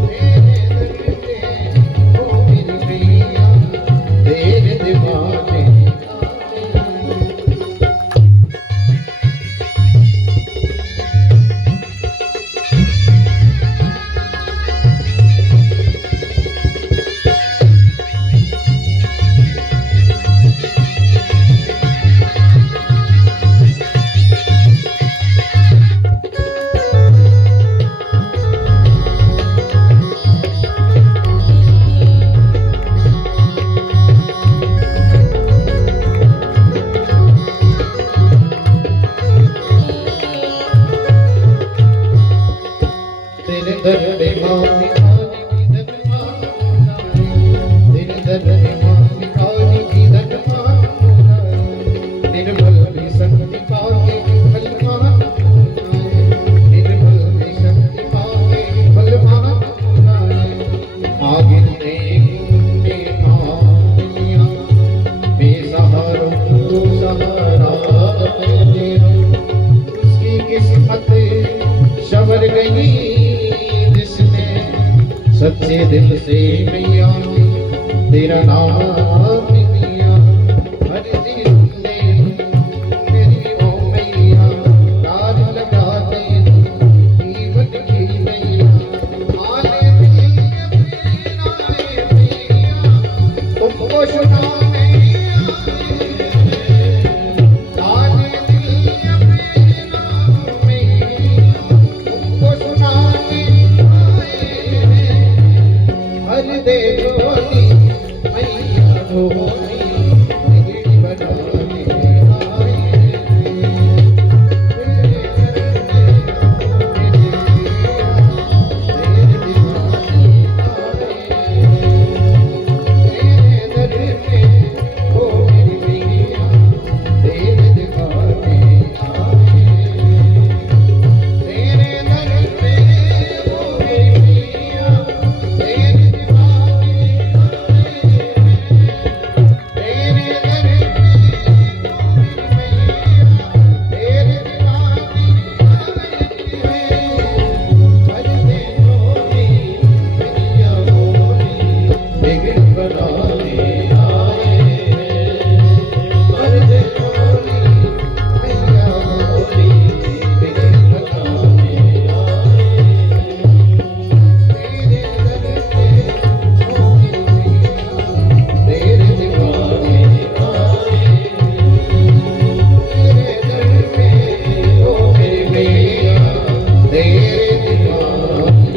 तेरे दर पे ओ मेरी मैया तेरे दीवाने आए। तेरे दर पे मांगी खाने की धन मांगूंगा। तेरे दर पे मांगी खाने की धन मांगूंगा। निर्मल भी शक्ति पाके फल मांगूंगा। निर्मल भी शक्ति पाके फल मांगूंगा। आगे देखूंगे मांगिया बेसहारों को सहारा तेरा। उसकी किस्मत संवर गई जिसने सच्चे दिल से मैया तेरा नाम लिया। हर दिल ने मेरी ओ मैया राज लगाते जीवन की मैया। आले दिल मेरा मैया तुमको सुनाने आले दिल मेरा मैया तुमको सुनाने हर दे भोली मैया भोली बिगड़ी बनाने आए। तेरे दर पे मेरी मैया तेरे दीवाने आए। तेरे दर पे ओ मेरी मैया तेरे दीवाने आए। तेरे दर पे ओ मेरी मैया तेरे दीवाने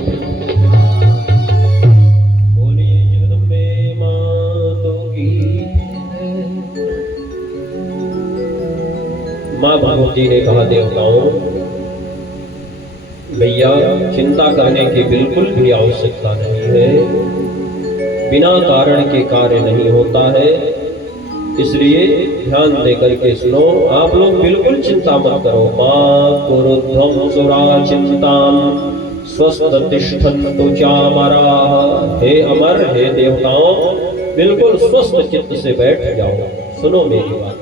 माँ भगवती ने कहा, देवताओं भैया चिंता करने की बिल्कुल भी आवश्यकता नहीं है, बिना कारण के कार्य नहीं होता है, इसलिए ध्यान देकर के सुनो। आप लोग बिल्कुल चिंता मत करो। माँ कुरुध्वं सुरा चिंताम स्वस्थ तिष्ठन्तु चामरा। हे अमर, हे देवताओं, बिल्कुल स्वस्थ चित्त से बैठ जाओ, सुनो मेरी बात।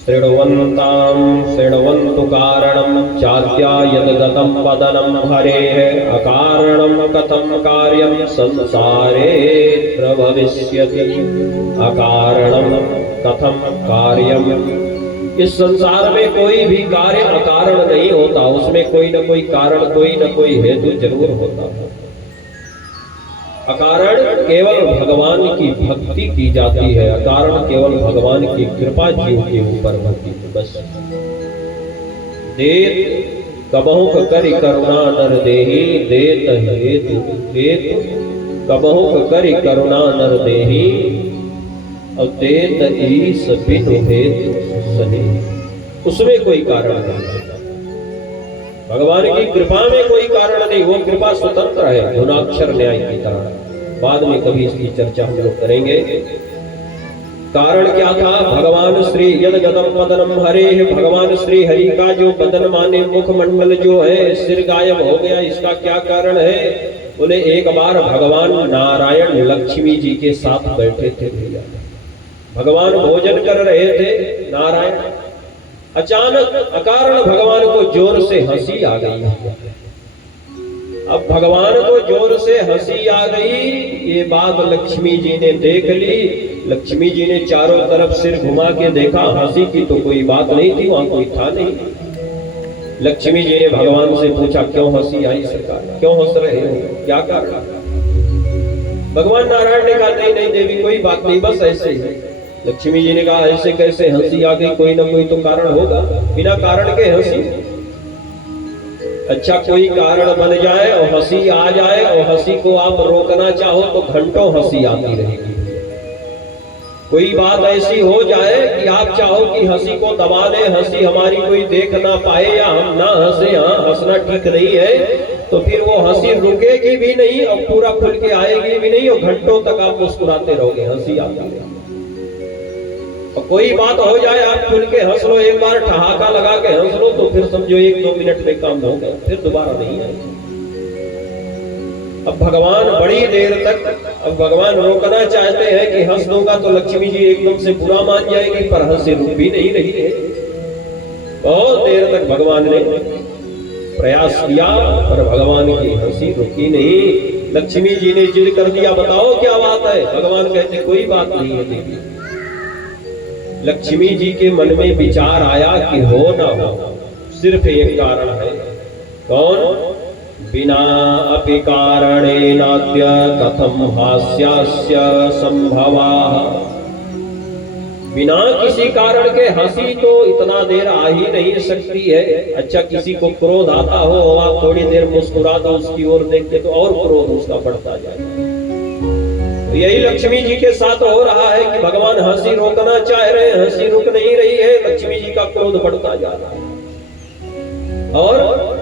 शृण्वन्तां शृण्वन्तु कारणं चाद्या यद्गतं पदनं हरेः अकारणं कथं कार्यं संसारेऽत्र भविष्यति। अकारणं कथं कार्यं, इस संसार में कोई भी कार्य अकारण नहीं होता, उसमें कोई न कोई कारण, कोई न कोई हेतु जरूर होता है। अकारण केवल भगवान की भक्ति की जाती है, अकारण केवल भगवान की कृपा जीव के ऊपर होती है, बस। देत कबहुक करि करुणा नर देहि, देत हेतु हेतु कबहुक करि करुणा नर देहि, और देत ईस बिनु हेतु सने। उसमें कोई कारण नहीं, भगवान की कृपा में कोई कारण नहीं, वो कृपा स्वतंत्र है, गुणाक्षर न्याय की तरह। बाद में कभी इसकी चर्चा हम लोग करेंगे। कारण क्या था? भगवान श्री यद गदम पदनम हरे, भगवान श्री हरि का जो बदन माने मुखमंडल जो है सिर गायब हो गया, इसका क्या कारण है? बोले एक बार भगवान नारायण लक्ष्मी जी के साथ बैठे थे भैया, भगवान भोजन कर रहे थे नारायण, अचानक अकारण भगवान को जोर से हंसी आ गई। अब भगवान को जोर से हंसी आ गई, ये बात लक्ष्मी जी ने देख ली। लक्ष्मी जी ने चारों तरफ सिर घुमा के देखा, हंसी की तो कोई बात नहीं थी, वहां कोई था नहीं। लक्ष्मी जी ने भगवान से पूछा, क्यों हंसी आई सरकार, क्यों हंस रहे हो, क्या कारण? भगवान नारायण ने कहा, नहीं नहीं देवी कोई बात नहीं, बस ऐसे ही। लक्ष्मी जी ने कहा, ऐसे कैसे हंसी आ गई, कोई ना कोई तो कारण होगा, बिना कारण के हंसी? अच्छा कोई कारण बन जाए और हंसी आ जाए और हंसी को आप रोकना चाहो तो घंटों हंसी आती रहेगी। कोई बात ऐसी हो जाए कि आप चाहो कि हंसी को दबा ले, हंसी हमारी कोई देख ना पाए या हम ना हंसे, हाँ हंसना ठीक नहीं है, तो फिर वो हंसी रुकेगी भी नहीं और पूरा खुल के आएगी भी नहीं और घंटों तक आप मुस्कुराते रहोगे, हंसी आती रहेगी। और कोई बात हो जाए आप खुल के हंस लो, एक बार ठहाका लगा के हंस लो, तो फिर समझो 1-2 मिनट में काम हो गया, फिर दोबारा नहीं आएगी। अब भगवान बड़ी देर तक, अब भगवान रोकना चाहते हैं कि हंस दूंगा तो लक्ष्मी जी एकदम से बुरा मान जाएगी, पर हंसी रुक भी नहीं रही है। बहुत देर तक भगवान ने प्रयास किया पर भगवान की हंसी रुकी नहीं। लक्ष्मी जी ने जिद कर दिया, बताओ क्या बात है? भगवान कहते कोई बात नहीं है देवी। लक्ष्मी जी के मन में विचार आया कि हो ना हो सिर्फ एक कारण है, कौन? बिना अपि कारणेनाद्य कथम हास्यस्य संभवः। बिना किसी कारण के हंसी तो इतना देर आ ही नहीं सकती है। अच्छा किसी को क्रोध आता हो और आप थोड़ी देर मुस्कुरा दो उसकी ओर देख के, तो और क्रोध उसका बढ़ता जाए। यही लक्ष्मी जी के साथ हो रहा है कि भगवान हंसी रोकना चाह रहे हैं, हंसी रुक नहीं रही है, लक्ष्मी जी का क्रोध बढ़ता जा रहा है। और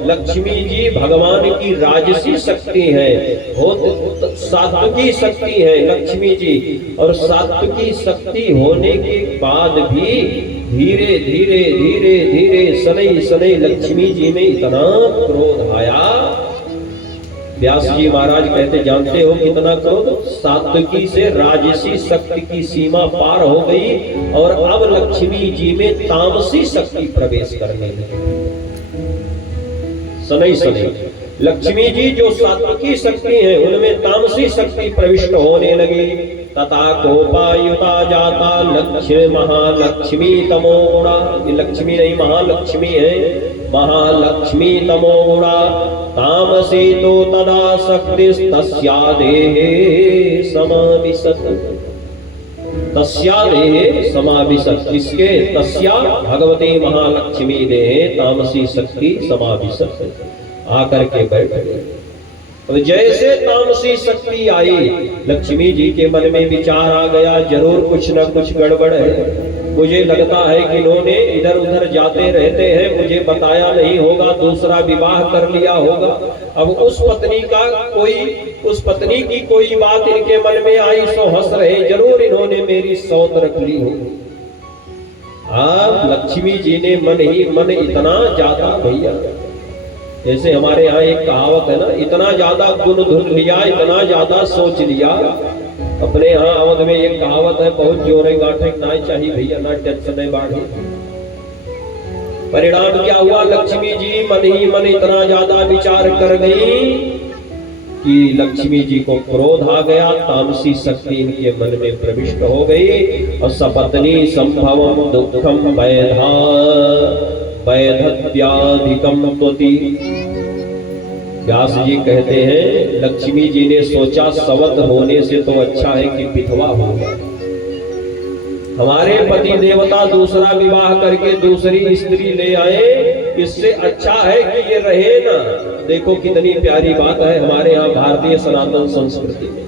लक्ष्मी जी भगवान की राजसी शक्ति है, बहुत सात्विकी शक्ति है लक्ष्मी जी, और सात्विकी शक्ति होने के बाद भी धीरे धीरे धीरे धीरे शनै शनै लक्ष्मी जी में इतना क्रोध आया। व्यास जी महाराज कहते, जानते हो कितना क्रोध? सात्विकी से राजसी शक्ति की सीमा पार हो गई और अब लक्ष्मी जी में तामसी शक्ति प्रवेश करने लगी। शनै शनै लक्ष्मी जी जो सात्विकी शक्ति है उनमें तामसी शक्ति प्रविष्ट होने लगी। तथा कोपायुता जाता लक्ष्मी महालक्ष्मी तमो गुणा। ये लक्ष्मी नहीं महालक्ष्मी है, महालक्ष्मी तमो गुणा। तामसी तो तदा शक्ति तस्या देहे समाविशत। तस्या देहे समाविशत, इसके तस्या भगवती महालक्ष्मी देहे तामसी शक्ति समाविशत, आकर के बैठ गए। तो जैसे तामसी शक्ति आई लक्ष्मी जी के मन में विचार आ गया, जरूर कुछ न कुछ गड़बड़ है। मुझे लगता है कि इन्होंने इधर उधर जाते रहते हैं, मुझे बताया नहीं होगा, दूसरा विवाह कर लिया होगा। अब उस पत्नी की कोई बात इनके मन में आई सो हंस रहे, जरूर इन्होंने मेरी सौत रख ली हो। अब लक्ष्मी जी ने मन ही मन इतना ज्यादा भैया, जैसे हमारे यहाँ एक कहावत है ना, इतना ज्यादा गुण धुन लिया, इतना ज्यादा सोच लिया। अपने यहाँ अवध में एक कहावत है, बहुत जोरे गाठे ना चाहिए भैया, ना टेंशन बाढ़ी। परिणाम क्या हुआ? लक्ष्मी जी मन ही मन इतना ज्यादा विचार कर गई कि लक्ष्मी जी को क्रोध आ गया, तामसी शक्ति इनके मन में प्रविष्ट हो गई। और सपत्नी संभवम दुखम वैधा वैधव्याधिकम त्वति। व्यास जी कहते हैं लक्ष्मी जी ने सोचा सवत होने से तो अच्छा है कि विधवा हो जाए। हमारे पति देवता दूसरा विवाह करके दूसरी स्त्री ले आए, इससे अच्छा है कि ये रहे ना। देखो कितनी प्यारी बात है हमारे यहाँ भारतीय सनातन संस्कृति में।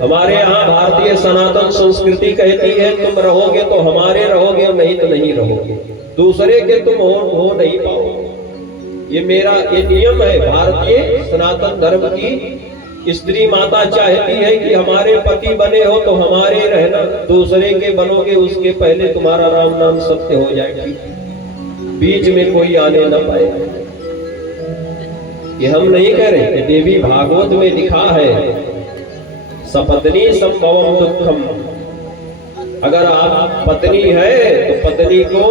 हमारे यहाँ भारतीय सनातन संस्कृति कहती है तुम रहोगे तो हमारे रहोगे और नहीं तो नहीं रहोगे, दूसरे के तुम हो नहीं पाओगे। ये मेरा ये नियम है, भारतीय सनातन धर्म की स्त्री माता चाहती है कि हमारे पति बने हो तो हमारे रहना, दूसरे के बनोगे उसके पहले तुम्हारा राम नाम सत्य हो जाएगी, बीच में कोई आने न पाए। ये हम नहीं कह रहे कि देवी भागवत में लिखा है सपत्नी संभवम दुखम। अगर आप पत्नी है तो पत्नी को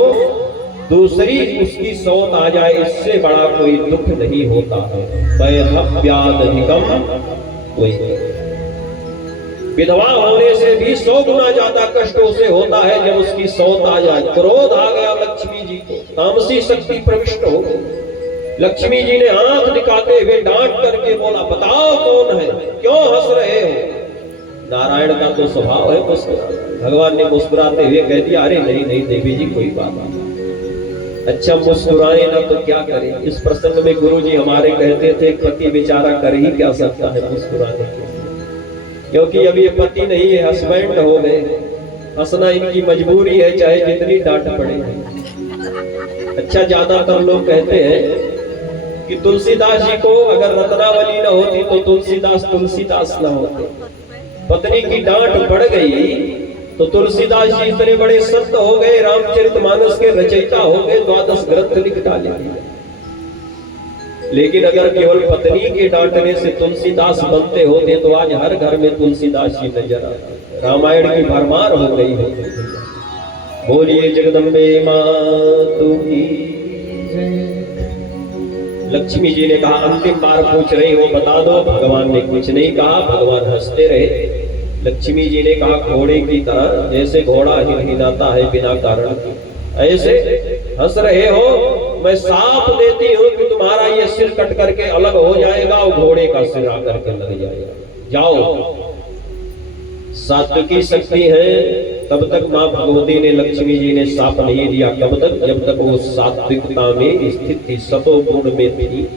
दूसरी उसकी सौत आ जाए, इससे बड़ा कोई दुख नहीं होता है। वैधव्यादधिकम कोई विधवा होने से भी 100 गुना ज्यादा कष्ट उसे होता है जब उसकी सौत आ जाए। क्रोध आ गया लक्ष्मी जी को, तामसी शक्ति प्रविष्ट हो गई। लक्ष्मी जी ने आंख दिखाते हुए डांट करके बोला, बताओ कौन है, क्यों हंस रहे हो? नारायण का तो स्वभाव है मुस्कुराना। भगवान ने मुस्कुराते हुए कह दिया, अरे नहीं नहीं देवी जी कोई बात नहीं। अच्छा मुस्कुराए ना तो क्या करें? इस प्रसंग में गुरु जी हमारे कहते थे पति बेचारा कर ही क्या सकता है मुस्कुराने के लिए, क्योंकि अब ये पति नहीं है, हस्बैंड हो गए। हंसना इनकी मजबूरी है चाहे जितनी डांट पड़े। अच्छा ज्यादातर लोग कहते हैं कि तुलसीदास जी को अगर रत्नावली न होती तो तुलसीदास न होते। पत्नी की डांट पड़ गई तो तुलसीदास जी इतने बड़े संत हो गए, रामचरितमानस के रचयिता हो गए, 12 ग्रंथ लिख डाले। लेकिन अगर केवल पत्नी के डांटने से तुलसीदास बनते होते तो आज हर घर में तुलसीदास जी नजर आते, रामायण की भरमार हो गई है। बोलिए जगदम्बे मातु की। लक्ष्मी जी ने कहा, अंतिम बार पूछ रही हो बता दो। भगवान ने कुछ नहीं कहा, भगवान हंसते रहे। लक्ष्मी जी ने कहा, घोड़े की तरह, जैसे घोड़ा हिलहिलाता है बिना कारण, ऐसे हंस रहे हो। मैं साफ देती हूं कि तुम्हारा ये सिर कट करके अलग हो जाएगा और घोड़े का सिर आकर के लग जाएगा। जाओ। सात्विकी शक्ति है, तब तक मां भगवती ने लक्ष्मी जी ने साप नहीं दिया। कब तक? जब तक वो सात्विकता में स्थित थी, सतोगुण में थी।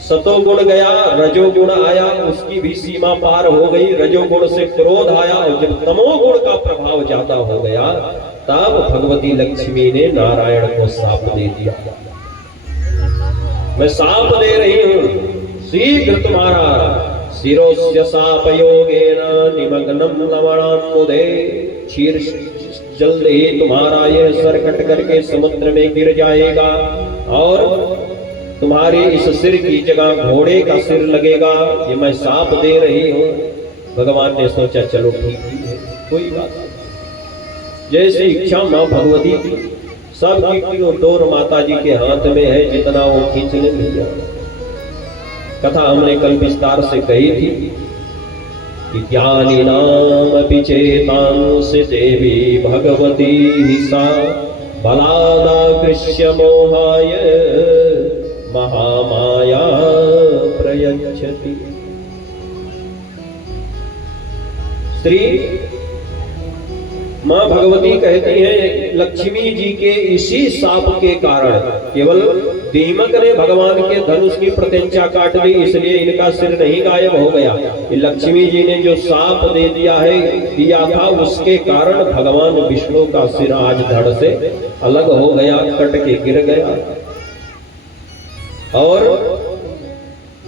सतोगुण गया, रजोगुण आया, उसकी भी सीमा पार हो गई। रजोगुण से क्रोध आया और जब तमोगुण का प्रभाव ज्यादा हो गया तब भगवती लक्ष्मी ने नारायण को साप दे दिया। मैं साप दे रही हूं, शीघ्र तुम्हारा शिरोस्य सापयोगेन निमग्नम लवणाम्बुधे। क्षीर जल्द ही तुम्हारा यह सर कट करके समुद्र में गिर जाएगा और तुम्हारे इस सिर की जगह घोड़े का सिर लगेगा। ये मैं साप दे रही हूं। भगवान ने सोचा चलो ठीक है, कोई बात नहीं। जैसे इच्छा मां भगवती की, सब की डोर माता जी के हाथ में है, जितना वो खींच ले भैया। कथा हमने कल विस्तार से कही थी कि ज्ञानी नाम चेतांसि देवी भगवती सा बलादाकृष्य मोहाय महामाया प्रयच्छति। श्री मां भगवती कहती है लक्ष्मी जी के इसी साप के कारण, केवल दीमक ने भगवान के धनुष की प्रत्यंचा काट दी, इसलिए इनका सिर नहीं गायब हो गया। लक्ष्मी जी ने जो साप दे दिया था उसके कारण भगवान विष्णु का सिर आज धड़ से अलग हो गया, कट के गिर गया। और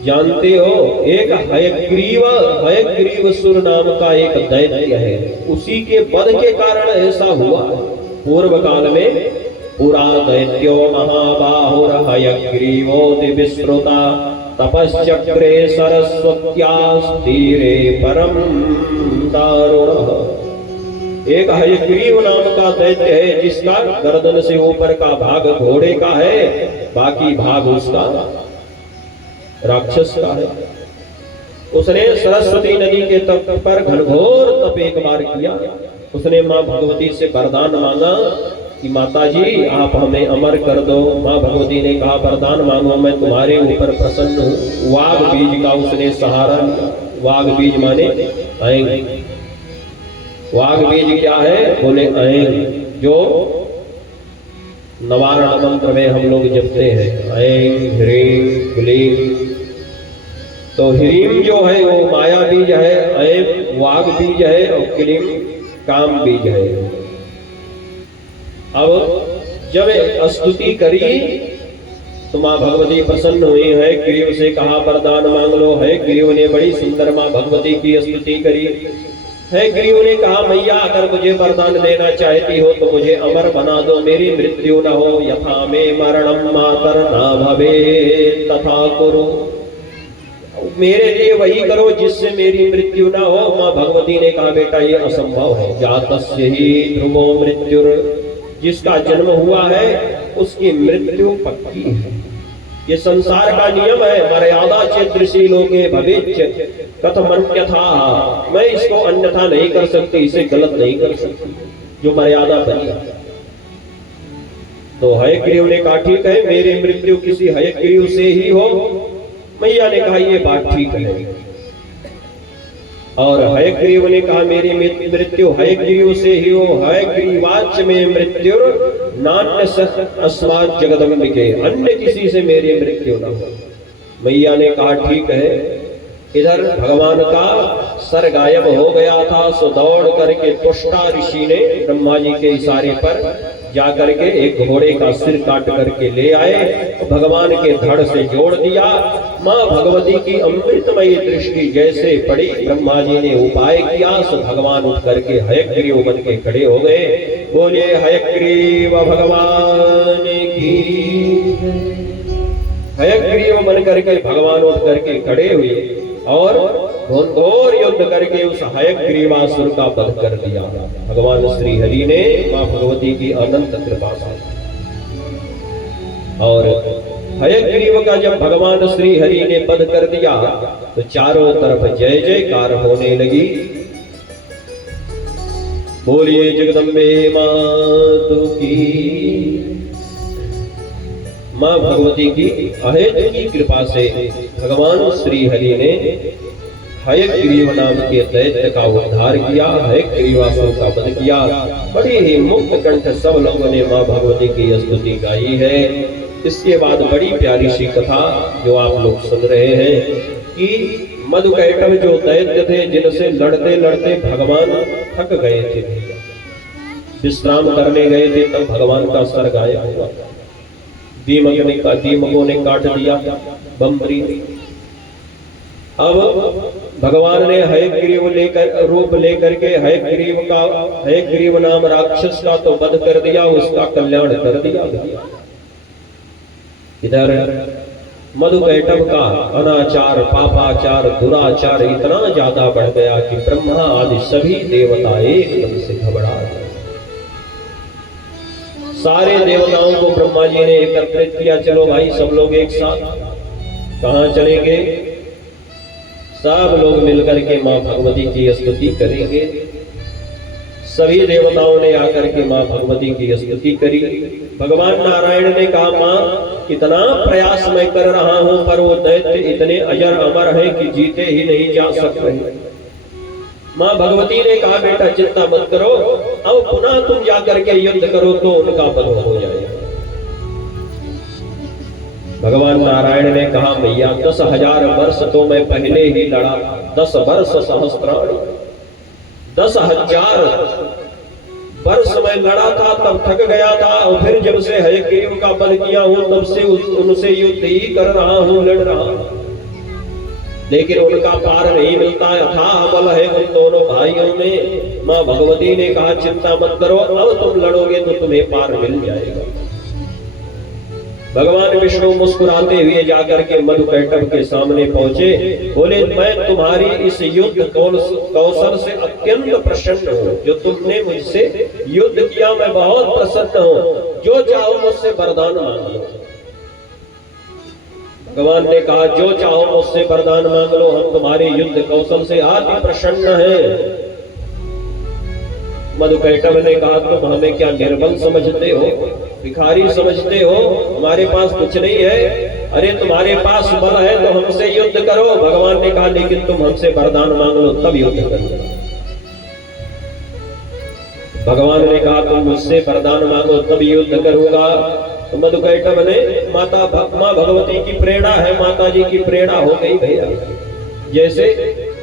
जानते हो एक हयग्रीव सुर नाम का एक दैत्य है, उसी के वध के कारण ऐसा हुआ। पूर्व काल में पुरा दैत्यो महाबाहुर हयग्रीवो दिविश्रुता तपश्चक्रे सरस्वत्यास्तीरे परम दारुणः। एक हयग्रीव नाम का दैत्य है जिसका गर्दन से ऊपर का भाग घोड़े का है, बाकी भाग उसका राक्षस का है। उसने सरस्वती नदी के तट पर घनघोर तप एक बार किया। उसने मां भगवती से वरदान मांगा कि माता जी आप हमें अमर कर दो। मां भगवती ने कहा वरदान मांगो, मैं तुम्हारे ऊपर प्रसन्न हूं। वाग बीज का उसने सहारा लिया। वाग बीज माने ऐंग। वाग बीज क्या है? बोले ऐंग, जो नवारण मंत्र में हम लोग जपते हैं, ऐं ह्रीं क्लीं। तो ह्रीं जो है वो माया बीज है, ऐं वाग बीज है और क्लीं काम बीज है। अब जब स्तुति करी तो माँ भगवती प्रसन्न हुई है, ग्रीव से कहा वरदान मांग लो। है ग्रीव ने बड़ी सुंदर माँ भगवती की स्तुति करी। है ग्रीव ने कहा मैया अगर मुझे वरदान देना चाहती हो तो मुझे अमर बना दो, मेरी मृत्यु न हो। यथा में मरणम मातर ना भवे तथा कुरु, मेरे लिए वही करो जिससे मेरी मृत्यु ना हो। माँ भगवती ने कहा बेटा ये असंभव है। जातस्य ही ध्रुवो मृत्युर, जिसका जन्म हुआ है उसकी मृत्यु पक्की है। ये संसार का नियम है। मर्यादा चेदृषि लोके भवेच्च कथमन्यथा, मैं इसको अन्यथा नहीं कर सकती, इसे गलत नहीं कर सकती, जो मर्यादा बनी। तो हयग्रीव ने कहा ठीक है, मेरी मृत्यु किसी हयग्रीव से ही हो। मैया ने कहा ये बात ठीक है। और हयग्रीव ने कहा मेरी मृत्यु हयग्रीव से ही हो। हयग्रीवाच में मृत्यु नान्य अस्मात् जगदम्बिके, अन्य किसी से मेरी मृत्यु न हो। मैया ने कहा ठीक है। इधर भगवान का सर गायब हो गया था, सो दौड़ करके त्वष्टा ऋषि ने ब्रह्मा जी के इशारे पर जाकर के एक घोड़े का सिर काट करके ले आए, भगवान के धड़ से जोड़ दिया। माँ भगवती की अमृतमयी दृष्टि जैसे पड़ी, ब्रह्मा जी ने उपाय किया, सो भगवान उठ करके हयग्रीव बन के खड़े हो गए। बोले हयग्रीव भगवान की। हयग्रीव बन करके भगवान उठ करके खड़े हुए और घोर युद्ध करके उस हयग्रीवासुर का वध कर दिया भगवान श्री हरि ने, मां भगवती की अनंत कृपा से। और हयग्रीव का जब भगवान श्री हरि ने वध कर दिया तो चारों तरफ जय जयकार होने लगी। बोलिए जगदम्बे मातु की। मां भगवती की अहेतुकी कृपा से भगवान श्री हरि ने हयग्रीव नाम के दैत्य का उद्धार किया, हयग्रीवासुर का वध किया। बड़ी ही मुक्त कंठ सब लोगों ने मां भगवती की स्तुति गाई है। इसके बाद बड़ी प्यारी सी कथा जो आप लोग सुन रहे हैं कि मधुकैटभ जो दैत्य थे जिनसे लड़ते लड़ते भगवान थक गए थे, विश्राम करने गए थे, तब भगवान का सर गायब हुआ। दीमकों ने काट दिया बम्बरी। अब भगवान ने हयग्रीव रूप लेकर के हयग्रीव नाम राक्षस का तो वध कर दिया, उसका कल्याण कर दिया। इधर मधुकैटभ का अनाचार, पापाचार, दुराचार इतना ज्यादा बढ़ गया कि ब्रह्मा आदि सभी देवता एकदम से घबरा गए। सारे देवताओं को ब्रह्मा जी ने एकत्रित किया, चलो भाई सब लोग एक साथ। कहां चलेंगे? सब लोग मिलकर के मां भगवती की स्तुति करेंगे। सभी देवताओं ने आकर के मां भगवती की स्तुति करी। भगवान नारायण ने कहा मां इतना प्रयास मैं कर रहा हूं पर वो दैत्य इतने अजर अमर है कि जीते ही नहीं जा सकते। मां भगवती ने कहा बेटा चिंता मत करो, अब पुनः तुम जाकर के युद्ध करो तो उनका वध हो जाएगा। भगवान नारायण ने कहा मैया 10,000 वर्ष तो मैं पहले ही लड़ा, 10 वर्ष सहस्त्राणि, 10,000 वर्ष मैं लड़ा था तब थक गया था, और फिर जब से हयग्रीव का वध किया हूं तब से उनसे युद्ध ही कर रहा हूं, लड़ रहा हूं, लेकिन उनका पार नहीं मिलता। अथाह बल है उन दोनों भाइयों में। मां भगवती ने कहा चिंता मत करो, अब तुम लड़ोगे तो तुम्हें पार मिल जाएगा। भगवान विष्णु मुस्कुराते हुए जाकर के मधुकैटभ के सामने पहुंचे। बोले मैं तुम्हारी इस युद्ध कौशल से अत्यंत प्रसन्न हूँ, जो तुमने मुझसे युद्ध किया मैं बहुत प्रसन्न हूँ, जो चाहो मुझसे वरदान मांग लो। भगवान ने कहा जो चाहो मुझसे वरदान मांग लो, हम तुम्हारे युद्ध कौशल से अति प्रसन्न हैं। मधुकैटभ ने कहा तुम हमें क्या निर्बल समझते हो, भिखारी समझते हो, हमारे पास कुछ नहीं है। अरे तुम्हारे पास बल है तो हमसे युद्ध करो। भगवान ने कहा लेकिन तुम हमसे वरदान मांग लो तब युद्ध करो। भगवान ने कहा तुम मुझसे वरदान मांगो तब युद्ध करूंगा। तो मधुकैटभ ने मां भगवती की प्रेरणा है, माता जी की प्रेरणा हो गई भैया। जैसे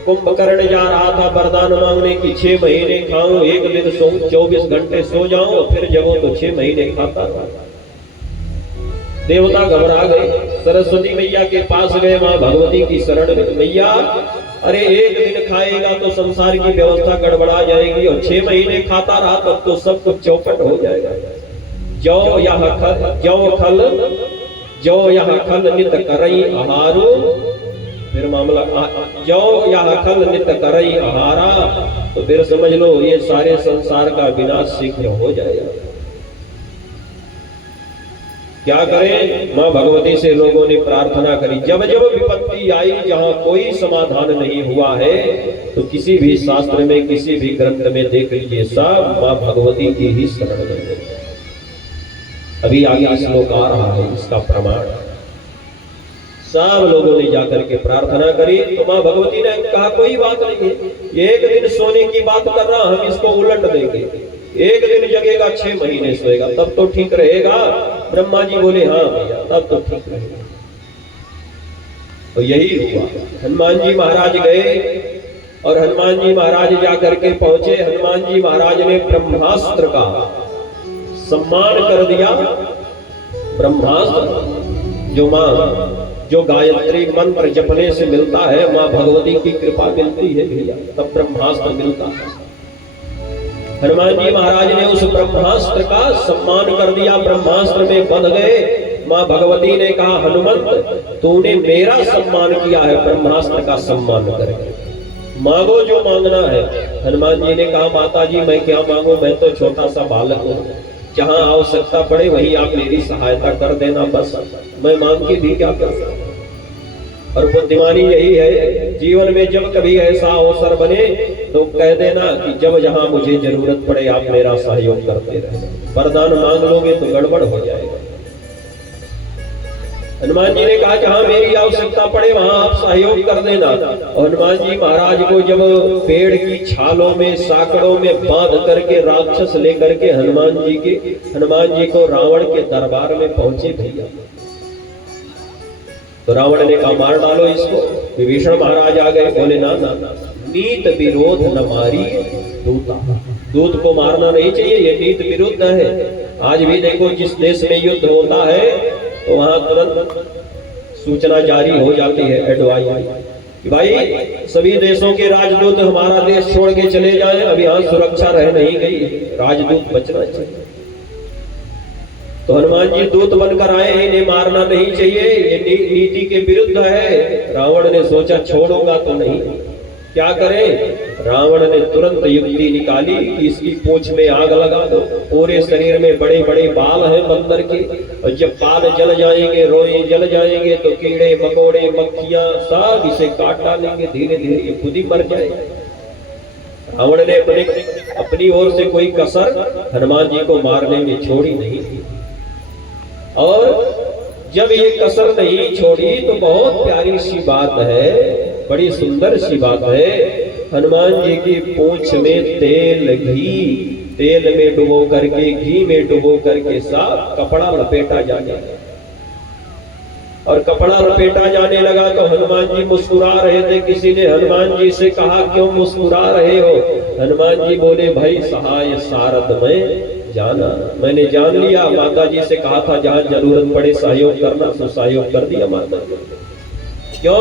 कुंभकर्ण जा रहा था वरदान मांगने की 6 महीने खाऊं, एक दिन सो 24 घंटे सो जाऊं, फिर जगो तो 6 महीने खाता था। देवता घबरा गए, सरस्वती मैया के पास गए, मां भगवती की शरण में, मैया अरे एक दिन खाएगा तो संसार की व्यवस्था गड़बड़ा जाएगी, और 6 महीने खाता रहा तब तो सब कुछ चौपट हो जाएगा। जो यह खल नित करई आहारो, फिर मामला जो यह खल नित करई आहारा, तो फिर समझ लो ये सारे संसार का विनाश शीघ्र हो जाएगा। क्या करें, मां भगवती से लोगों ने प्रार्थना करी। जब जब विपत्ति आई, जहां कोई समाधान नहीं हुआ है, तो किसी भी शास्त्र में, किसी भी ग्रंथ में देख लीजिए, सब मां भगवती की ही शरण में है। अभी आगे श्लोक आ रहा है इसका प्रमाण। सब लोगों ने जाकर के प्रार्थना करी, तो मां भगवती ने कहा कोई बात नहीं है, एक दिन सोने की बात कर रहा, हम इसको उलट देंगे, एक दिन जगेगा 6 महीने सोएगा, तब तो ठीक रहेगा। ब्रह्मा जी बोले हाँ भैया तब तो ठीक रहेगा। तो यही हुआ। हनुमान जी महाराज गए, और हनुमान जी महाराज जाकर के पहुंचे। हनुमान जी महाराज ने ब्रह्मास्त्र का सम्मान कर दिया। ब्रह्मास्त्र जो गायत्री मंत्र जपने से मिलता है, मां भगवती की कृपा मिलती है भैया, तब ब्रह्मास्त्र मिलता है। हनुमान जी महाराज ने उस ब्रह्मास्त्र का सम्मान कर दिया, ब्रह्मास्त्र में बंध गए। मां भगवती ने कहा हनुमंत तूने मेरा सम्मान किया है, ब्रह्मास्त्र का सम्मान करके मांगो जो मांगना है। हनुमान जी ने कहा माता जी मैं क्या मांगू, मैं तो छोटा सा बालक हूँ, जहां आवश्यकता पड़े वही आप मेरी सहायता कर देना, बस मैं मांग के भी क्या कर सकता। और बुद्धिमानी यही है, जीवन में जब कभी ऐसा अवसर बने तो कह देना कि जब जहां मुझे जरूरत पड़े आप मेरा सहयोग करते रहे। वरदान मांग लोगे तो गड़बड़ हो जाएगा। हनुमान जी ने कहा जहां मेरी आवश्यकता पड़े वहां आप सहयोग कर देना। और हनुमान जी महाराज को जब पेड़ की छालों में, साकड़ों में बांध करके राक्षस लेकर के हनुमान जी को रावण के दरबार में पहुंचे भैया, तो रावण ने कहा मार डालो इसको। विभीषण महाराज आ गए, बोले ना ना ना, नीत विरोध न मारी दूता, दूत को मारना नहीं चाहिए, ये नीत विरुद्ध है। आज भी देखो जिस देश में युद्ध होता है तो वहां तुरंत सूचना जारी हो जाती है, एडवाइस कि भाई सभी देशों के राजदूत हमारा देश छोड़ के चले जाएं, अभी यहाँ सुरक्षा रह नहीं गई, राजदूत बचना चाहिए। तो हनुमान जी दूत बनकर आए, इन्हें मारना नहीं चाहिए, ये नीति के विरुद्ध है। रावण ने सोचा छोड़ूंगा तो नहीं, क्या करें। रावण ने तुरंत युक्ति निकाली कि इसकी पूंछ में आग लगा दो। पूरे शरीर में बड़े बड़े बाल हैं बंदर के, और जब बाल जल जाएंगे, रोए जल जाएंगे, तो कीड़े मकोड़े मक्खियां सब इसे काट डालेंगे, धीरे धीरे ये खुद ही मर जाएगा। रावण ने अपनी ओर से कोई कसर हनुमान जी को मारने में छोड़ी नहीं थी। और जब ये कसर नहीं छोड़ी तो बहुत प्यारी सी बात है, बड़ी सुंदर सी बात है। हनुमान जी की पूंछ में तेल में डुबो करके, घी में डुबो करके साफ कपड़ा लपेटा जाने लगा। और कपड़ा लपेटा जाने लगा तो हनुमान जी मुस्कुरा रहे थे। किसी ने हनुमान जी से कहा क्यों मुस्कुरा रहे हो। हनुमान जी बोले भाई सहाय सारथ में जाना, मैंने जान लिया, माता जी से कहा था जहां जरूरत पड़े सहयोग करना, तो सहयोग कर दिया माता जी। क्यों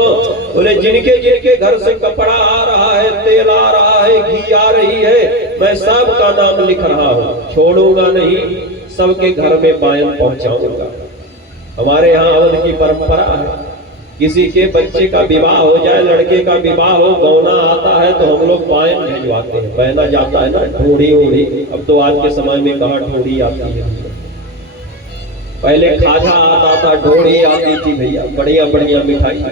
बोले जिनके घर से कपड़ा आ रहा है, तेल आ रहा है, घी आ रही है, मैं सबका नाम लिख रहा हूँ, छोड़ूंगा नहीं, सबके घर में पायन पहुंचाऊंगा। हमारे यहाँ अवध की परंपरा है, किसी के बच्चे का विवाह हो जाए, लड़के का विवाह हो, गौना आता है तो हम लोग पायन भिजवाते हैं, पहना जाता है ना ढूंढी उड़ी। अब तो आज के समय में कहाँ ढूंढी आती है, पहले खाजा आता था, ढोड़ी आती थी भैया, बढ़िया बढ़िया मिठाई,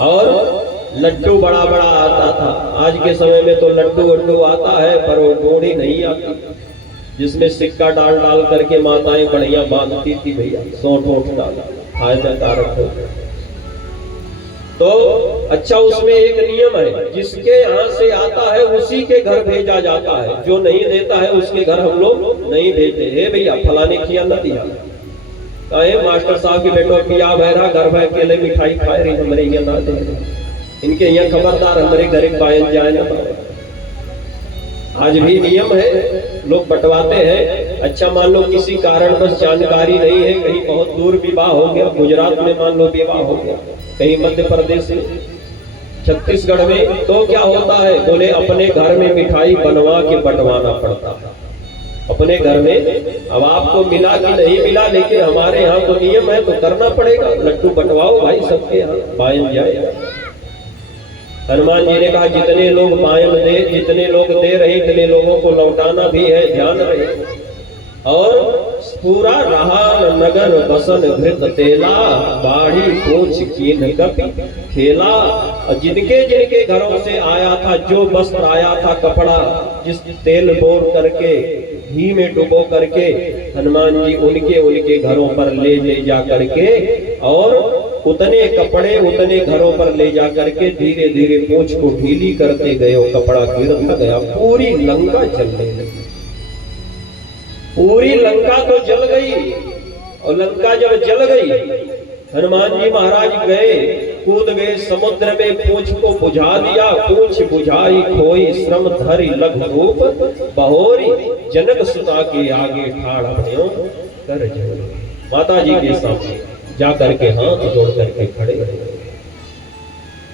और लड्डू बड़ा बड़ा आता था। आज के समय में तो लड्डू आता है पर वो ढोड़ी नहीं आती, जिसमें सिक्का डाल डाल करके माताएं बढ़िया बांधती थी भैया, सोंठ वोट डाला, फायदेकारक हो। तो अच्छा उसमें एक नियम है, जिसके यहाँ से आता है उसी के घर भेजा जाता है, जो नहीं देता है उसके घर हम लोग नहीं भेजते। हे भैया फलाने किया न दिया, कहे मास्टर साहब की बेटो पिया बहरा घर में अकेले मिठाई खाए रही, हमारे यहाँ ना दे, इनके यहाँ खबरदार हमारे घर पायल जाए ना। आज भी नियम है, लोग बंटवाते हैं। अच्छा मान लो किसी कारण बस जानकारी नहीं है, कहीं बहुत दूर विवाह हो गया, गुजरात में मान लो विवाह हो गया, कहीं मध्य प्रदेश में, छत्तीसगढ़ में, तो क्या होता है, बोले अपने घर में मिठाई बनवा के बंटवाना पड़ता है अपने घर में। अब आपको मिला कि नहीं मिला, लेकिन हमारे यहाँ तो नियम है, तो करना पड़ेगा। लड्डू बंटवाओ भाई सबके यहाँ, बायन जाए। हनुमान जी ने कहा जितने लोग बायन दे, जितने लोग दे रहे इतने लोगों को लौटाना भी है, ध्यान रहे। और पूरा रहा नगर बसन घृत तेला, बाढ़ी पूछ कीन कपि खेला। और जिनके जिनके घरों से आया था, जो वस्त्र आया था, कपड़ा, जिस तेल बोर करके घी में डुबो करके हनुमान जी उनके उनके घरों पर ले जा करके, और उतने कपड़े उतने घरों पर ले जा करके धीरे धीरे पूंछ को ढीली करते गए, वो कपड़ा गिरता गया, पूरी लंका जलने लगी। पूरी लंका तो जल गई। और लंका जब जल गई, हनुमान जी महाराज गए, कूद गए समुद्र में, पूंछ को बुझा दिया। पूंछ बुझाई खोई श्रम धरि लघु रूप, बहोरी जनक सुता के आगे ठाड़ भयो कर जय। माता जी के सामने जा करके हाथ जोड़ करके खड़े रहे।